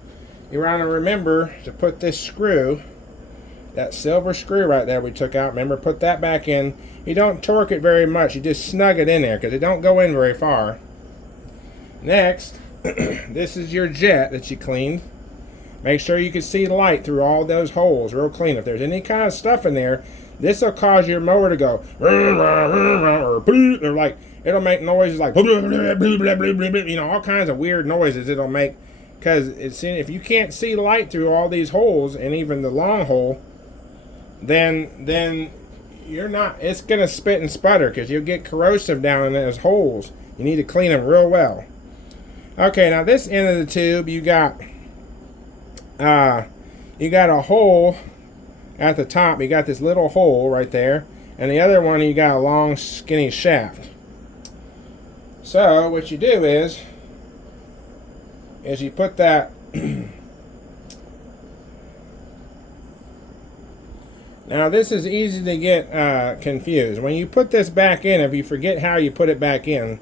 you want to remember to put this screw, that silver screw right there we took out, remember, put that back in. You don't torque it very much, you just snug it in there because it don't go in very far. Next, this is your jet that you cleaned. Make sure you can see light through all those holes real clean. If there's any kind of stuff in there, this will cause your mower to go or like it'll make noises like you know, all kinds of weird noises it'll make, because it's if you can't see light through all these holes and even the long hole, then you're not, it's gonna spit and sputter because you'll get corrosive down in those holes. You need to clean them real well. Okay, now this end of the tube, you got a hole at the top. You got this little hole right there, and the other one you got a long skinny shaft. So what you do is you put that now this is easy to get confused. When you put this back in, if you forget how you put it back in,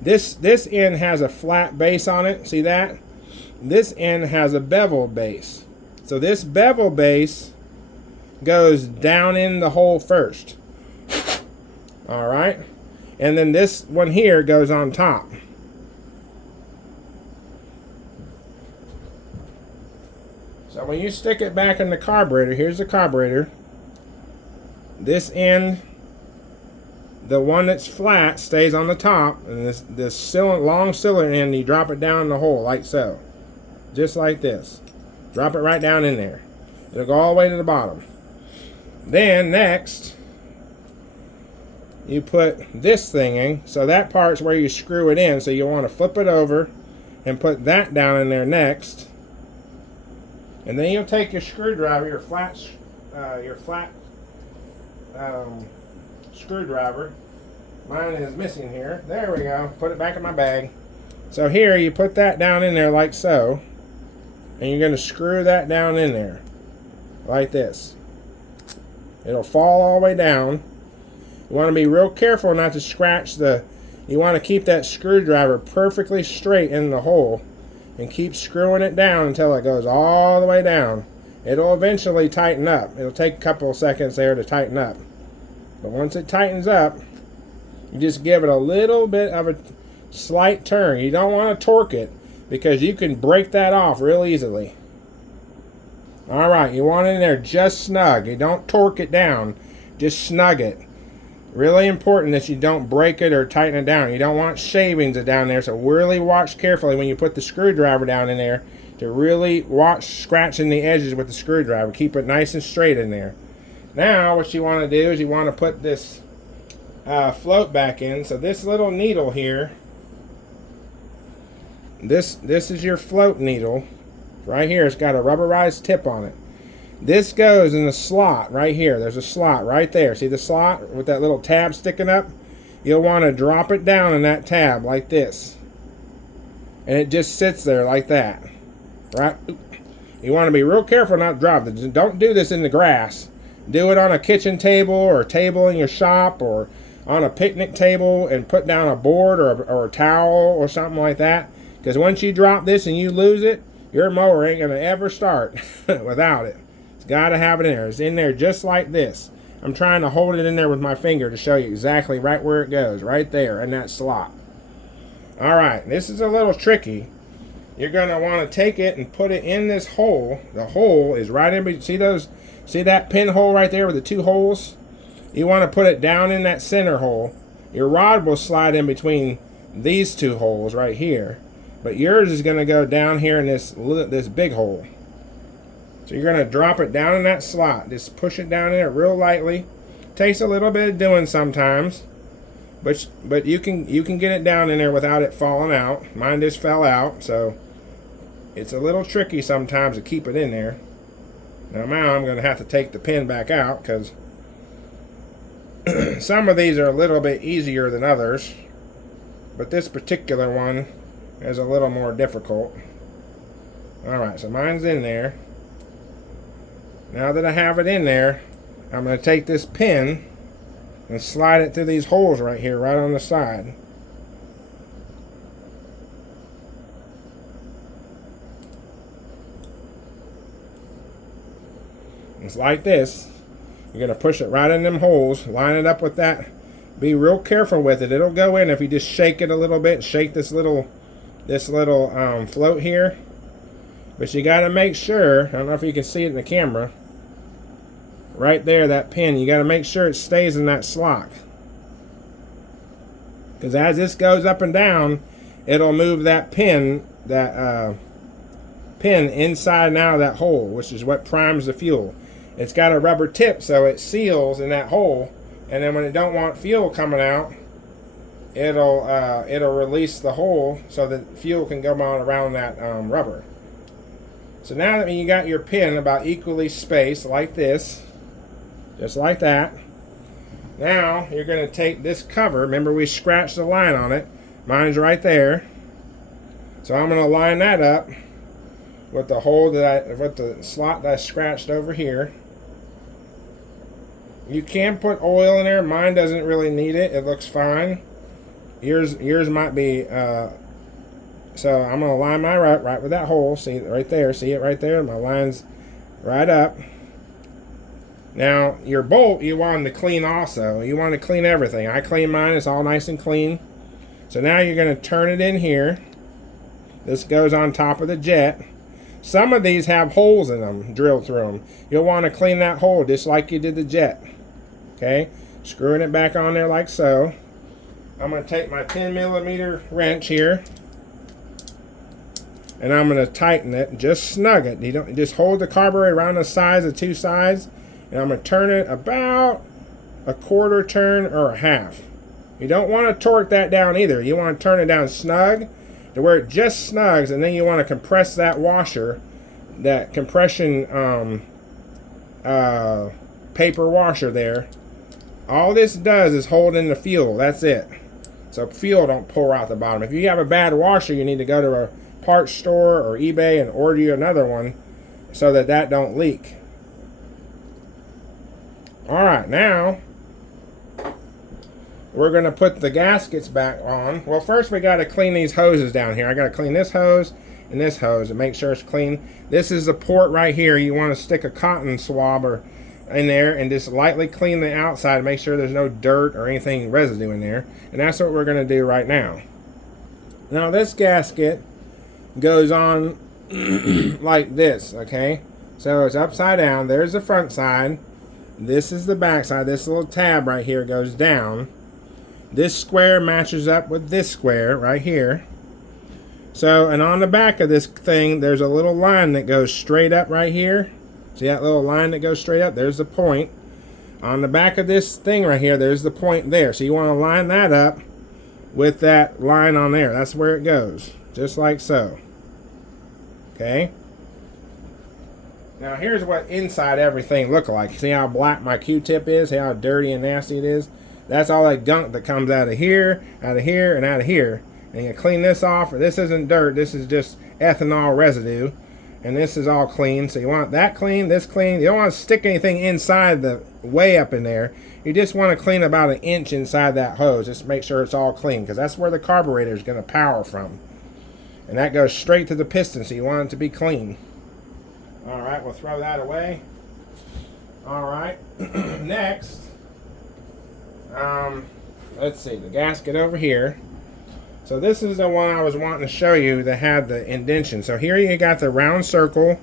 this end has a flat base on it. See that? This end has a beveled base. So this bevel base goes down in the hole first. All right. And then this one here goes on top. So when you stick it back in the carburetor, here's the carburetor. This end, the one that's flat, stays on the top, and this long cylinder end, you drop it down in the hole like so. Just like this. Drop it right down in there. It'll go all the way to the bottom. Then next, you put this thing in. So that part's where you screw it in. So you want to flip it over and put that down in there next. And then you'll take your screwdriver, your flat screwdriver. Mine is missing here. There we go. Put it back in my bag. So here you put that down in there like so. And you're going to screw that down in there. Like this. It'll fall all the way down. You want to be real careful not to scratch you want to keep that screwdriver perfectly straight in the hole. And keep screwing it down until it goes all the way down. It'll eventually tighten up. It'll take a couple of seconds there to tighten up. But once it tightens up, you just give it a little bit of a slight turn. You don't want to torque it because you can break that off real easily. Alright, you want it in there just snug. You don't torque it down. Just snug it. Really important that you don't break it or tighten it down. You don't want shavings down there, so really watch carefully when you put the screwdriver down in there to really watch scratching the edges with the screwdriver. Keep it nice and straight in there. Now what you want to do is you want to put this float back in. So this little needle here, this is your float needle. Right here, it's got a rubberized tip on it. This goes in the slot right here. There's a slot right there. See the slot with that little tab sticking up? You'll want to drop it down in that tab like this. And it just sits there like that. Right? You want to be real careful not to drop it. Don't do this in the grass. Do it on a kitchen table or a table in your shop or on a picnic table and put down a board or a towel or something like that. Because once you drop this and you lose it, your mower ain't going to ever start without it. Got to have it in there. It's in there just like this. I'm trying to hold it in there with my finger to show you exactly right where it goes. Right there in that slot. Alright, this is a little tricky. You're going to want to take it and put it in this hole. The hole is right in between. See that pinhole right there with the two holes? You want to put it down in that center hole. Your rod will slide in between these two holes right here. But yours is going to go down here in this big hole. So you're going to drop it down in that slot. Just push it down in there real lightly. Takes a little bit of doing sometimes. But you can get it down in there without it falling out. Mine just fell out, so it's a little tricky sometimes to keep it in there. Now I'm going to have to take the pin back out because some of these are a little bit easier than others. But this particular one is a little more difficult. Alright, so mine's in there. Now that I have it in there, I'm going to take this pin and slide it through these holes right here, right on the side. It's like this. You're going to push it right in them holes, line it up with that. Be real careful with it. It'll go in if you just shake it a little bit, shake this little float here. But you got to make sure, I don't know if you can see it in the camera, right there, that pin, you got to make sure it stays in that slot. Because as this goes up and down, it'll move that pin inside and out of that hole, which is what primes the fuel. It's got a rubber tip, so it seals in that hole, and then when it don't want fuel coming out, it'll release the hole so that fuel can go on around that rubber. So now that you got your pin about equally spaced like this, just like that, now you're going to take this cover. Remember we scratched the line on it. Mine's right there. So I'm going to line that up with the hole with the slot that I scratched over here. You can put oil in there. Mine doesn't really need it. It looks fine. Yours might be. So I'm going to line mine right with that hole. See it right there. See it right there. My line's right up. Now, your bolt, you want to clean also. You want to clean everything. I clean mine. It's all nice and clean. So now you're going to turn it in here. This goes on top of the jet. Some of these have holes in them, drilled through them. You'll want to clean that hole just like you did the jet. Okay? Screwing it back on there like so. I'm going to take my 10mm wrench here. And I'm going to tighten it. Just snug it. You don't just hold the carburetor around the sides, the two sides. And I'm going to turn it about a quarter turn or a half. You don't want to torque that down either. You want to turn it down snug to where it just snugs, and then you want to compress that washer, that compression paper washer there. All this does is hold in the fuel. That's it. So fuel don't pour out the bottom. If you have a bad washer, you need to go to a parts store or eBay and order you another one so that that don't leak. Alright, now we're going to put the gaskets back on. Well, first we got to clean these hoses down here. I got to clean this hose and this hose and make sure it's clean. This is the port right here. You want to stick a cotton swab in there and just lightly clean the outside to make sure there's no dirt or anything residue in there. And that's what we're going to do right now. Now this gasket goes on like this, okay? So it's upside down. There's the front side. This is the back side. This little tab right here goes down. This square matches up with this square right here. So, and on the back of this thing, there's a little line that goes straight up right here. See that little line that goes straight up? There's the point. On the back of this thing right here, there's the point there. So you want to line that up with that line on there. That's where it goes. Just like so. Okay? Now here's what inside everything look like. See how black my Q-tip is? See how dirty and nasty it is? That's all that gunk that comes out of here, and out of here. And you clean this off. This isn't dirt. This is just ethanol residue. And this is all clean. So you want that clean, this clean. You don't want to stick anything inside the way up in there. You just want to clean about an inch inside that hose. Just make sure it's all clean, because that's where the carburetor is going to power from. And that goes straight to the piston, so you want it to be clean. Alright, we'll throw that away. Alright, next, let's see, the gasket over here. So this is the one I was wanting to show you that had the indentation. So here you got the round circle,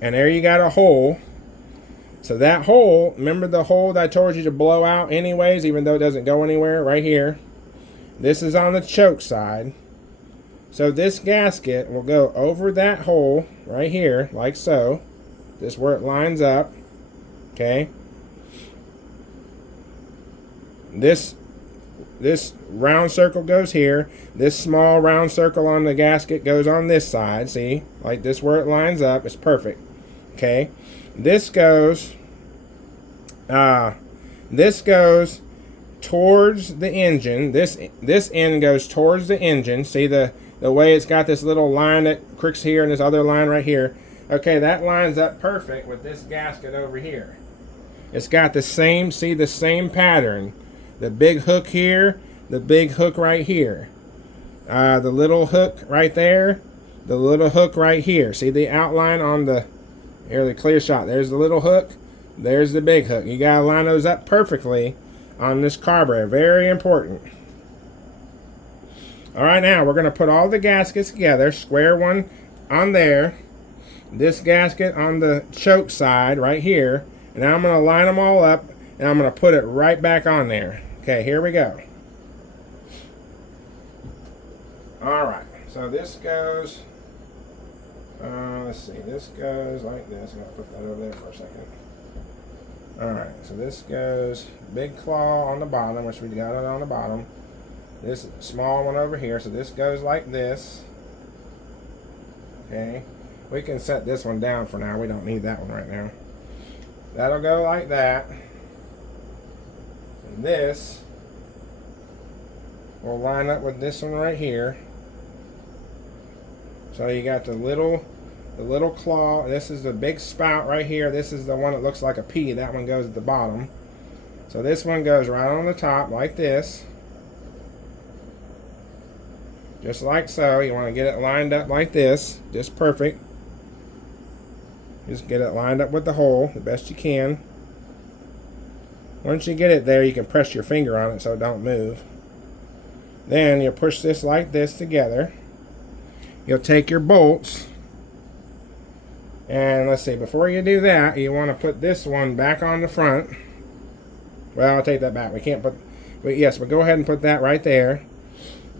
and there you got a hole. So that hole, remember the hole that I told you to blow out anyways, even though it doesn't go anywhere, right here. This is on the choke side. So this gasket will go over that hole right here, like so. Just where it lines up. Okay. This round circle goes here. This small round circle on the gasket goes on this side. See? Like this where it lines up. It's perfect. Okay. This goes towards the engine. This end goes towards the engine. See the way it's got this little line that cricks here and this other line right here. Okay, that lines up perfect with this gasket over here. It's got the same, see the same pattern. The big hook here, the big hook right here. The little hook right there, the little hook right here. See the outline on the clear shot. There's the little hook, there's the big hook. You gotta line those up perfectly on this carburetor. Very important. Alright, now we're going to put all the gaskets together. Square one on there. This gasket on the choke side right here. And now I'm going to line them all up. And I'm going to put it right back on there. Okay, here we go. Alright, so this goes... let's see, this goes like this. I'm going to put that over there for a second. Alright, so this goes big claw on the bottom, which we got it on the bottom. This small one over here, so this goes like this. Okay, we can set this one down for now. We don't need that one right now. That'll go like that. And this will line up with this one right here. So you got the little claw. This is the big spout right here. This is the one that looks like a P. That one goes at the bottom. So this one goes right on the top like this. Just like so. You want to get it lined up like this. Just perfect. Just get it lined up with the hole the best you can. Once you get it there, you can press your finger on it so it don't move. Then you'll push this like this together. You'll take your bolts, and let's see, before you do that, you want to put this one back on the front. Well, I'll take that back. We can't put, yes, but go ahead and put that right there.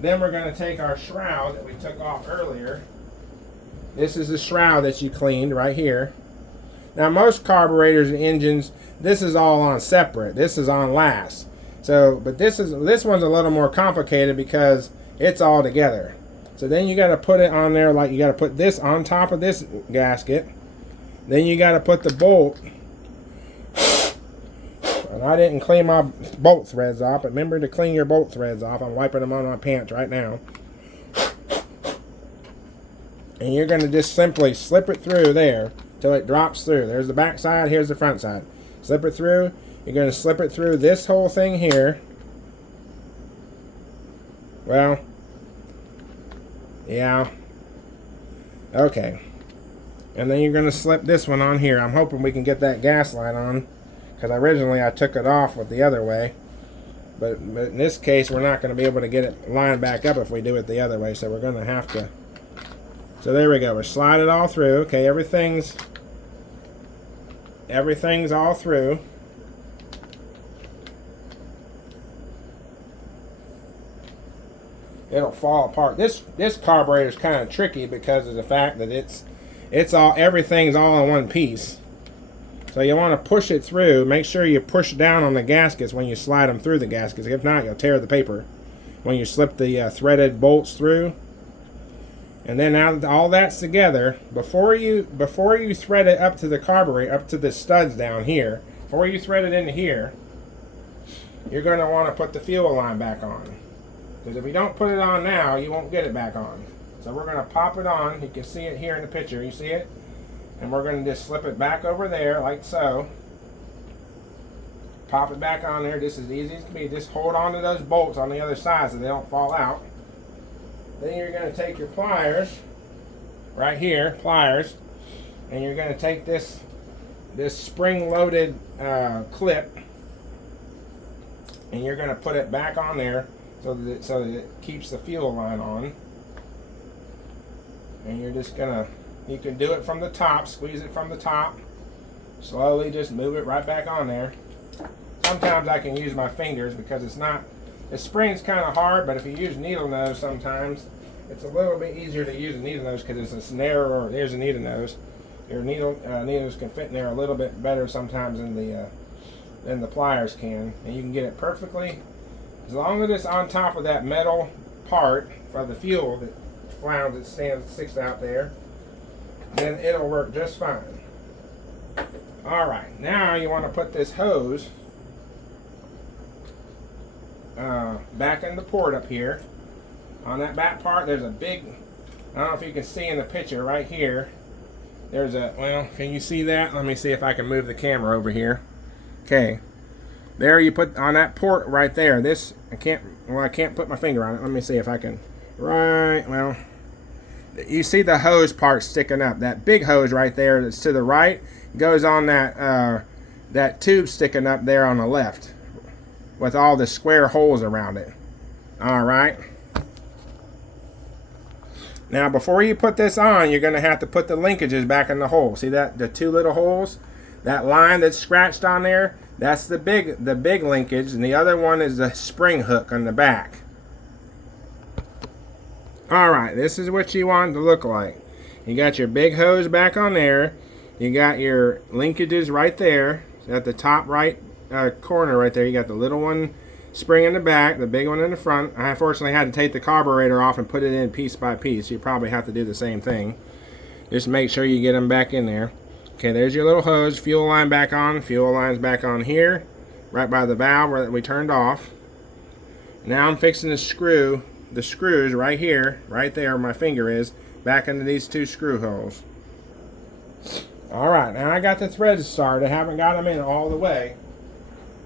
Then we're going to take our shroud that we took off earlier. This is the shroud that you cleaned right here. Now, most carburetors and engines, this is all on separate. This is on last. So, but this one's a little more complicated because it's all together. So then you got to put it on there, like you got to put this on top of this gasket. Then you got to put the bolt. And I didn't clean my bolt threads off, but remember to clean your bolt threads off. I'm wiping them on my pants right now. And you're going to just simply slip it through there till it drops through. There's the back side, here's the front side. Slip it through. You're going to slip it through this whole thing here. Well, yeah. Okay. And then you're going to slip this one on here. I'm hoping we can get that gas light on, because originally I took it off with the other way. But in this case, we're not going to be able to get it lined back up if we do it the other way, so we're going to have to. So there we go. We slide it all through. Okay, everything's all through. It'll fall apart. This carburetor is kind of tricky because of the fact that everything's all in one piece. So you want to push it through. Make sure you push down on the gaskets when you slide them through the gaskets. If not, you'll tear the paper when you slip the threaded bolts through. And then now that all that's together, before you thread it up to the carburetor, up to the studs down here, before you thread it into here, you're going to want to put the fuel line back on. Because if you don't put it on now, you won't get it back on. So we're going to pop it on. You can see it here in the picture. You see it? And we're going to just slip it back over there like so. Pop it back on there just as easy as can be. Just hold on to those bolts on the other side so they don't fall out. Then you're going to take your pliers, right here, pliers, and you're going to take this spring-loaded clip, and you're going to put it back on there so that it keeps the fuel line on. And you're just going to, you can do it from the top, squeeze it from the top, slowly just move it right back on there. Sometimes I can use my fingers because it's not, the spring's kind of hard, but if you use needle nose sometimes, it's a little bit easier to use a needle nose because it's narrower. There's a needle nose. Your needles can fit in there a little bit better sometimes than the pliers can, and you can get it perfectly. As long as it's on top of that metal part for the fuel that flounds, sticks out there, then it'll work just fine. All right, now you want to put this hose back in the port up here. On that back part, there's a big, I don't know if you can see in the picture right here, there's a, well, can you see that? Let me see if I can move the camera over here. Okay, there you put on that port right there. This, I can't put my finger on it. Let me see if I can, right, well, you see the hose part sticking up. That big hose right there that's to the right goes on that tube sticking up there on the left with all the square holes around it. All right. Now, before you put this on, you're going to have to put the linkages back in the hole. See that, the two little holes? That line that's scratched on there, that's the big linkage, and the other one is the spring hook on the back. All right, this is what you want it to look like. You got your big hose back on there. You got your linkages right there. So at the top right corner right there, you got the little one spring in the back, the big one in the front. I unfortunately had to take the carburetor off and put it in piece by piece. You probably have to do the same thing. Just make sure you get them back in there. Okay, there's your little hose. Fuel line back on. Fuel line's back on here, right by the valve that we turned off. Now I'm fixing to screw the screws right here, right there where my finger is, back into these two screw holes. Alright, now I got the threads started. I haven't got them in all the way.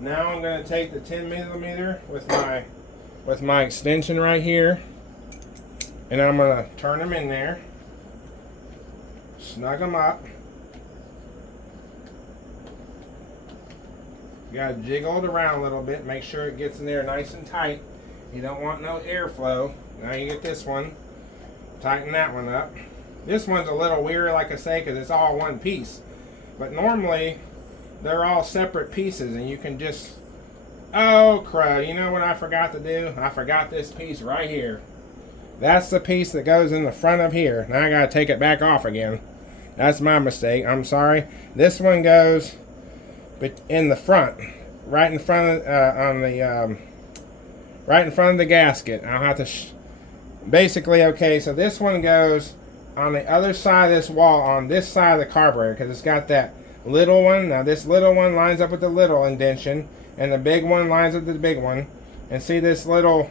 Now I'm going to take the 10mm with my extension right here, and I'm going to turn them in there, snug them up, You gotta jiggle it around a little bit, make sure it gets in there nice and tight. You don't want no airflow. Now you get this one, tighten that one up. This one's a little weird, like I say, because it's all one piece. But normally, they're all separate pieces, and you can just, oh crud, you know what I forgot to do? I forgot this piece right here. That's the piece that goes in the front of here. Now I gotta take it back off again. That's my mistake, I'm sorry. This one goes in the front, right in front of, right in front of the gasket. I'll have to, basically, okay, so this one goes on the other side of this wall, on this side of the carburetor, because it's got that little one. Now this little one lines up with the little indention, and the big one lines up with the big one. And see this little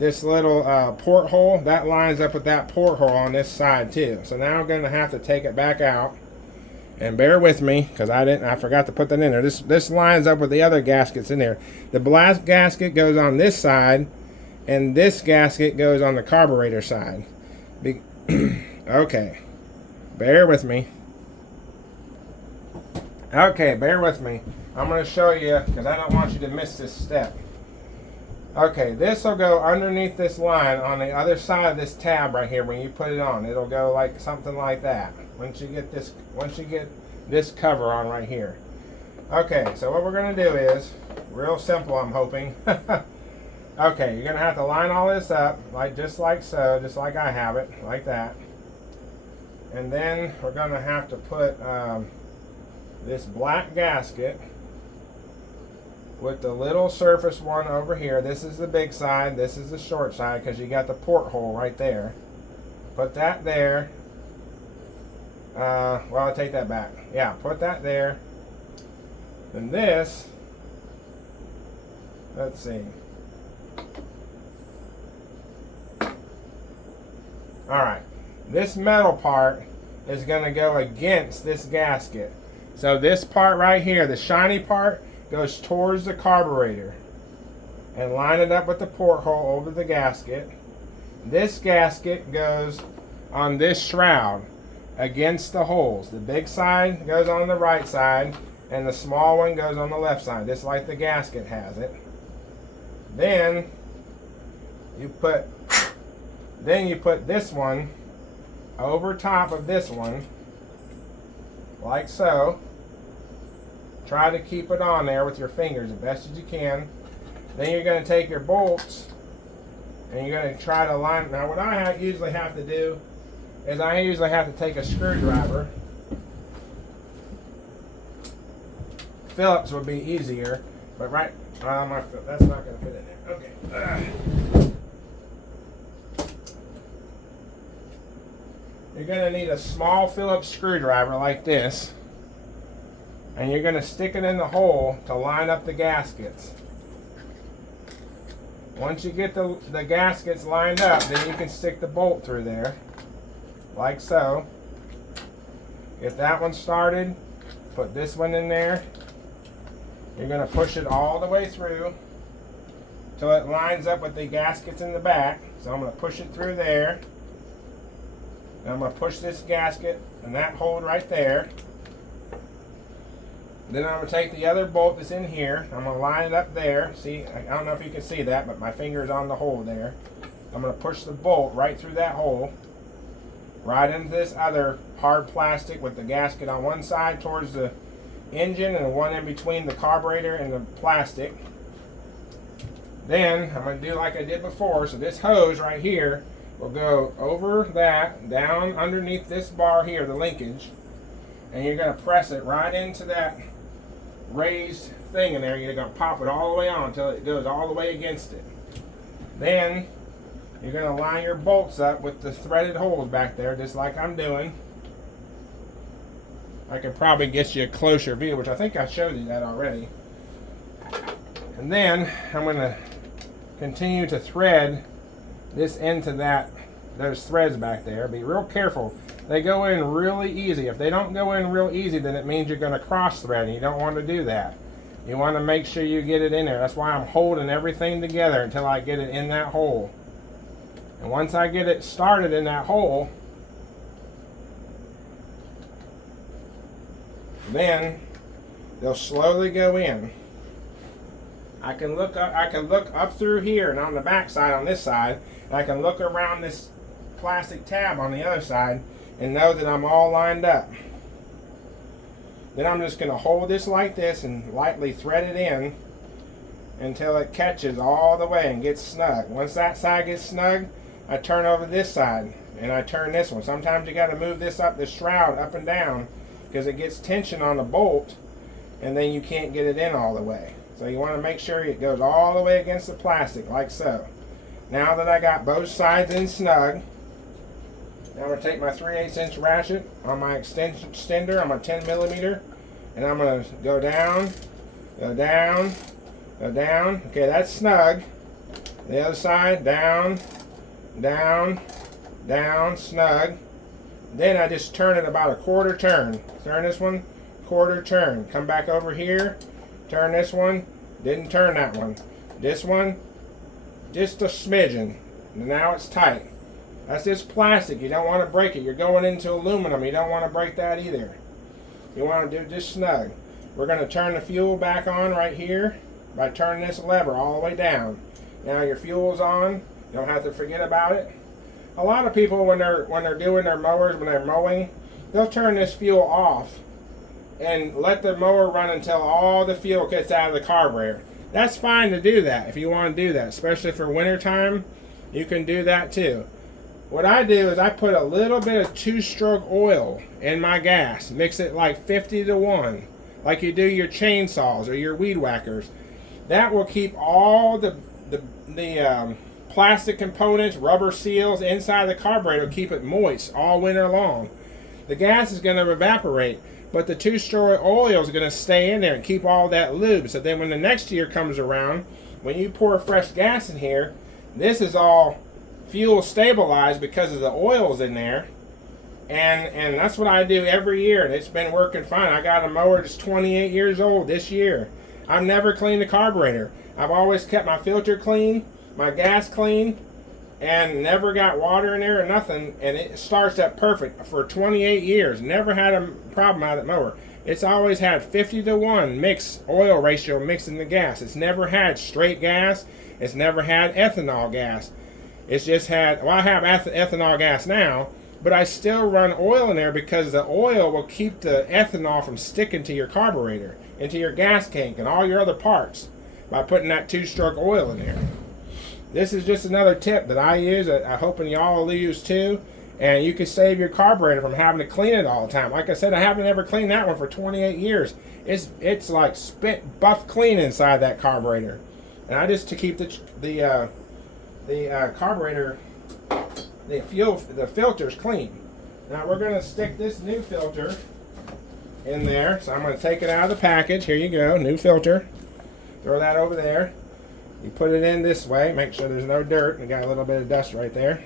porthole? That lines up with that porthole on this side too. So now I'm going to have to take it back out. And bear with me, because I forgot to put that in there. This lines up with the other gaskets in there. The black gasket goes on this side, and this gasket goes on the carburetor side. Okay, bear with me. Okay, bear with me. I'm going to show you, because I don't want you to miss this step. Okay, this will go underneath this line on the other side of this tab right here when you put it on. It'll go like something like that. Once you get this cover on right here. Okay, so what we're going to do is, real simple I'm hoping. Okay, you're going to have to line all this up, just like so, just like I have it, like that. And then we're going to have to put this black gasket with the little surface one over here. This is the big side, this is the short side, because you got the porthole right there. Put that there. Well, I'll take that back. Yeah, put that there. Then this, let's see. Alright, this metal part is going to go against this gasket. So this part right here, the shiny part, goes towards the carburetor. And line it up with the porthole over the gasket. This gasket goes on this shroud against the holes. The big side goes on the right side, and the small one goes on the left side, just like the gasket has it. Then you put this one over top of this one, like so. Try to keep it on there with your fingers as best as you can. Then you're going to take your bolts and you're going to try to line. Now what I usually have to do is I usually have to take a screwdriver. Phillips would be easier, but that's not going to fit in there. Okay. You're going to need a small Phillips screwdriver like this, and you're going to stick it in the hole to line up the gaskets. Once you get the gaskets lined up, then you can stick the bolt through there, like so. Get that one started, put this one in there. You're going to push it all the way through till it lines up with the gaskets in the back. So I'm going to push it through there. And I'm going to push this gasket and that hold right there. Then I'm going to take the other bolt that's in here. I'm going to line it up there. See, I don't know if you can see that, but my finger is on the hole there. I'm going to push the bolt right through that hole, right into this other hard plastic with the gasket on one side towards the engine and one in between the carburetor and the plastic. Then I'm going to do like I did before. So this hose right here will go over that, down underneath this bar here, the linkage, and you're going to press it right into that raised thing in there. You're going to pop it all the way on until it goes all the way against it. Then you're going to line your bolts up with the threaded holes back there, just like I'm doing. I can probably get you a closer view, which I think I showed you that already. And then I'm going to continue to thread this into those threads back there. Be real careful. They go in really easy. If they don't go in real easy, then it means you're going to cross thread, and you don't want to do that. You want to make sure you get it in there. That's why I'm holding everything together until I get it in that hole. And once I get it started in that hole, then they'll slowly go in. I can look up through here and on the back side on this side, and I can look around this plastic tab on the other side and know that I'm all lined up. Then I'm just going to hold this like this and lightly thread it in until it catches all the way and gets snug. Once that side gets snug, I turn over this side and I turn this one. Sometimes you got to move this shroud up and down because it gets tension on the bolt and then you can't get it in all the way. So you want to make sure it goes all the way against the plastic like so. Now that I got both sides in snug, now I'm going to take my 3/8 inch ratchet on my extender. I'm a 10 millimeter, and I'm going to go down, go down, go down. Okay, that's snug. The other side, down, down, down, snug. Then I just turn it about a quarter turn. Turn this one, quarter turn. Come back over here, turn this one, didn't turn that one. This one, just a smidgen. Now it's tight. That's just plastic. You don't want to break it. You're going into aluminum. You don't want to break that either. You want to do just snug. We're going to turn the fuel back on right here by turning this lever all the way down. Now your fuel's on. You don't have to forget about it. A lot of people when they're doing their mowers, when they're mowing, they'll turn this fuel off and let the mower run until all the fuel gets out of the carburetor. That's fine to do that if you want to do that, especially for winter time. You can do that too. What I do is I put a little bit of 2-stroke oil in my gas. Mix it like 50-1, like you do your chainsaws or your weed whackers. That will keep all the plastic components, rubber seals inside the carburetor, keep it moist all winter long. The gas is going to evaporate, but the 2-stroke oil is going to stay in there and keep all that lube. So then when the next year comes around, when you pour fresh gas in here, this is all fuel stabilized because of the oils in there, and that's what I do every year, and it's been working fine. I got a mower that's 28 years old this year. I've never cleaned the carburetor. I've always kept my filter clean, my gas clean, and never got water in there or nothing, and it starts up perfect for 28 years. Never had a problem out of the mower. It's always had 50-1 mix oil ratio mixed in the gas. It's never had straight gas. It's never had ethanol gas. It's just had, well, I have ethanol gas now, but I still run oil in there because the oil will keep the ethanol from sticking to your carburetor, into your gas tank, and all your other parts by putting that 2-stroke oil in there. This is just another tip that I use. I'm hoping y'all will use too, and you can save your carburetor from having to clean it all the time. Like I said, I haven't ever cleaned that one for 28 years. It's like spit buff clean inside that carburetor, and I just to keep the carburetor, the filter's clean. Now we're going to stick this new filter in there. So I'm going to take it out of the package. Here you go, new filter. Throw that over there. You put it in this way. Make sure there's no dirt. We got a little bit of dust right there.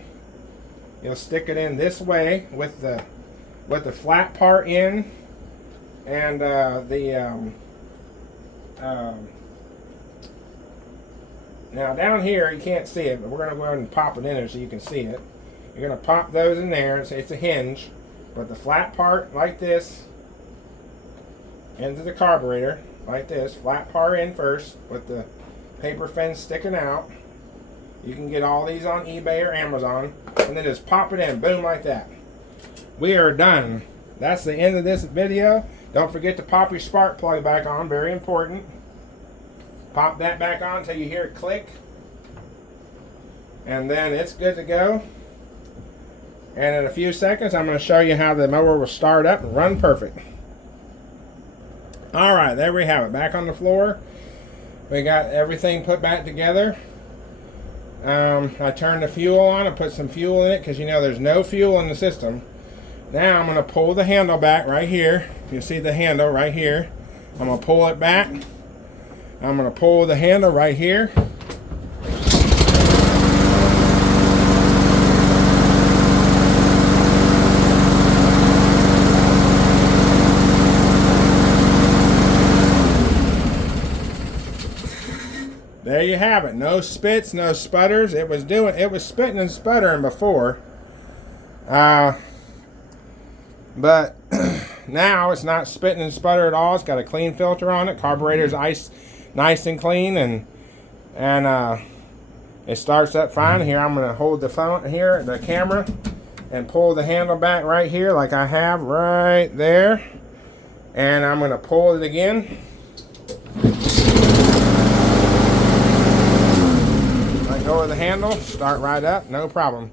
You'll stick it in this way with the flat part in, and now down here you can't see it, but we're going to go ahead and pop it in there so you can see it. You're going to pop those in there. It's a hinge, but the flat part like this into the carburetor like this. Flat part in first with the paper fin sticking out. You can get all these on eBay or Amazon, and then just pop it in, boom, like that. We are done. That's the end of this video. Don't forget to pop your spark plug back on, very important. Pop that back on until you hear it click, and then it's good to go. And in a few seconds I'm going to show you how the mower will start up and run perfect. Alright, there we have it, back on the floor. We got everything put back together. I turned the fuel on and put some fuel in it because you know there's no fuel in the system. Now I'm going to pull the handle back right here. You see the handle right here. I'm going to pull it back. I'm going to pull the handle right here. There you have it. No spits, no sputters. It was spitting and sputtering before. But now it's not spitting and sputter at all. It's got a clean filter on it. Carburetor's nice and clean, and it starts up fine. Here, I'm going to hold the phone here, the camera, and pull the handle back right here like I have right there. And I'm going to pull it again. Let go of the handle, start right up, no problem.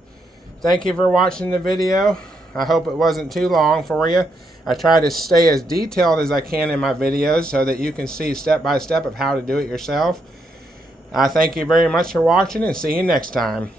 Thank you for watching the video. I hope it wasn't too long for you. I try to stay as detailed as I can in my videos so that you can see step by step of how to do it yourself. I thank you very much for watching, and see you next time.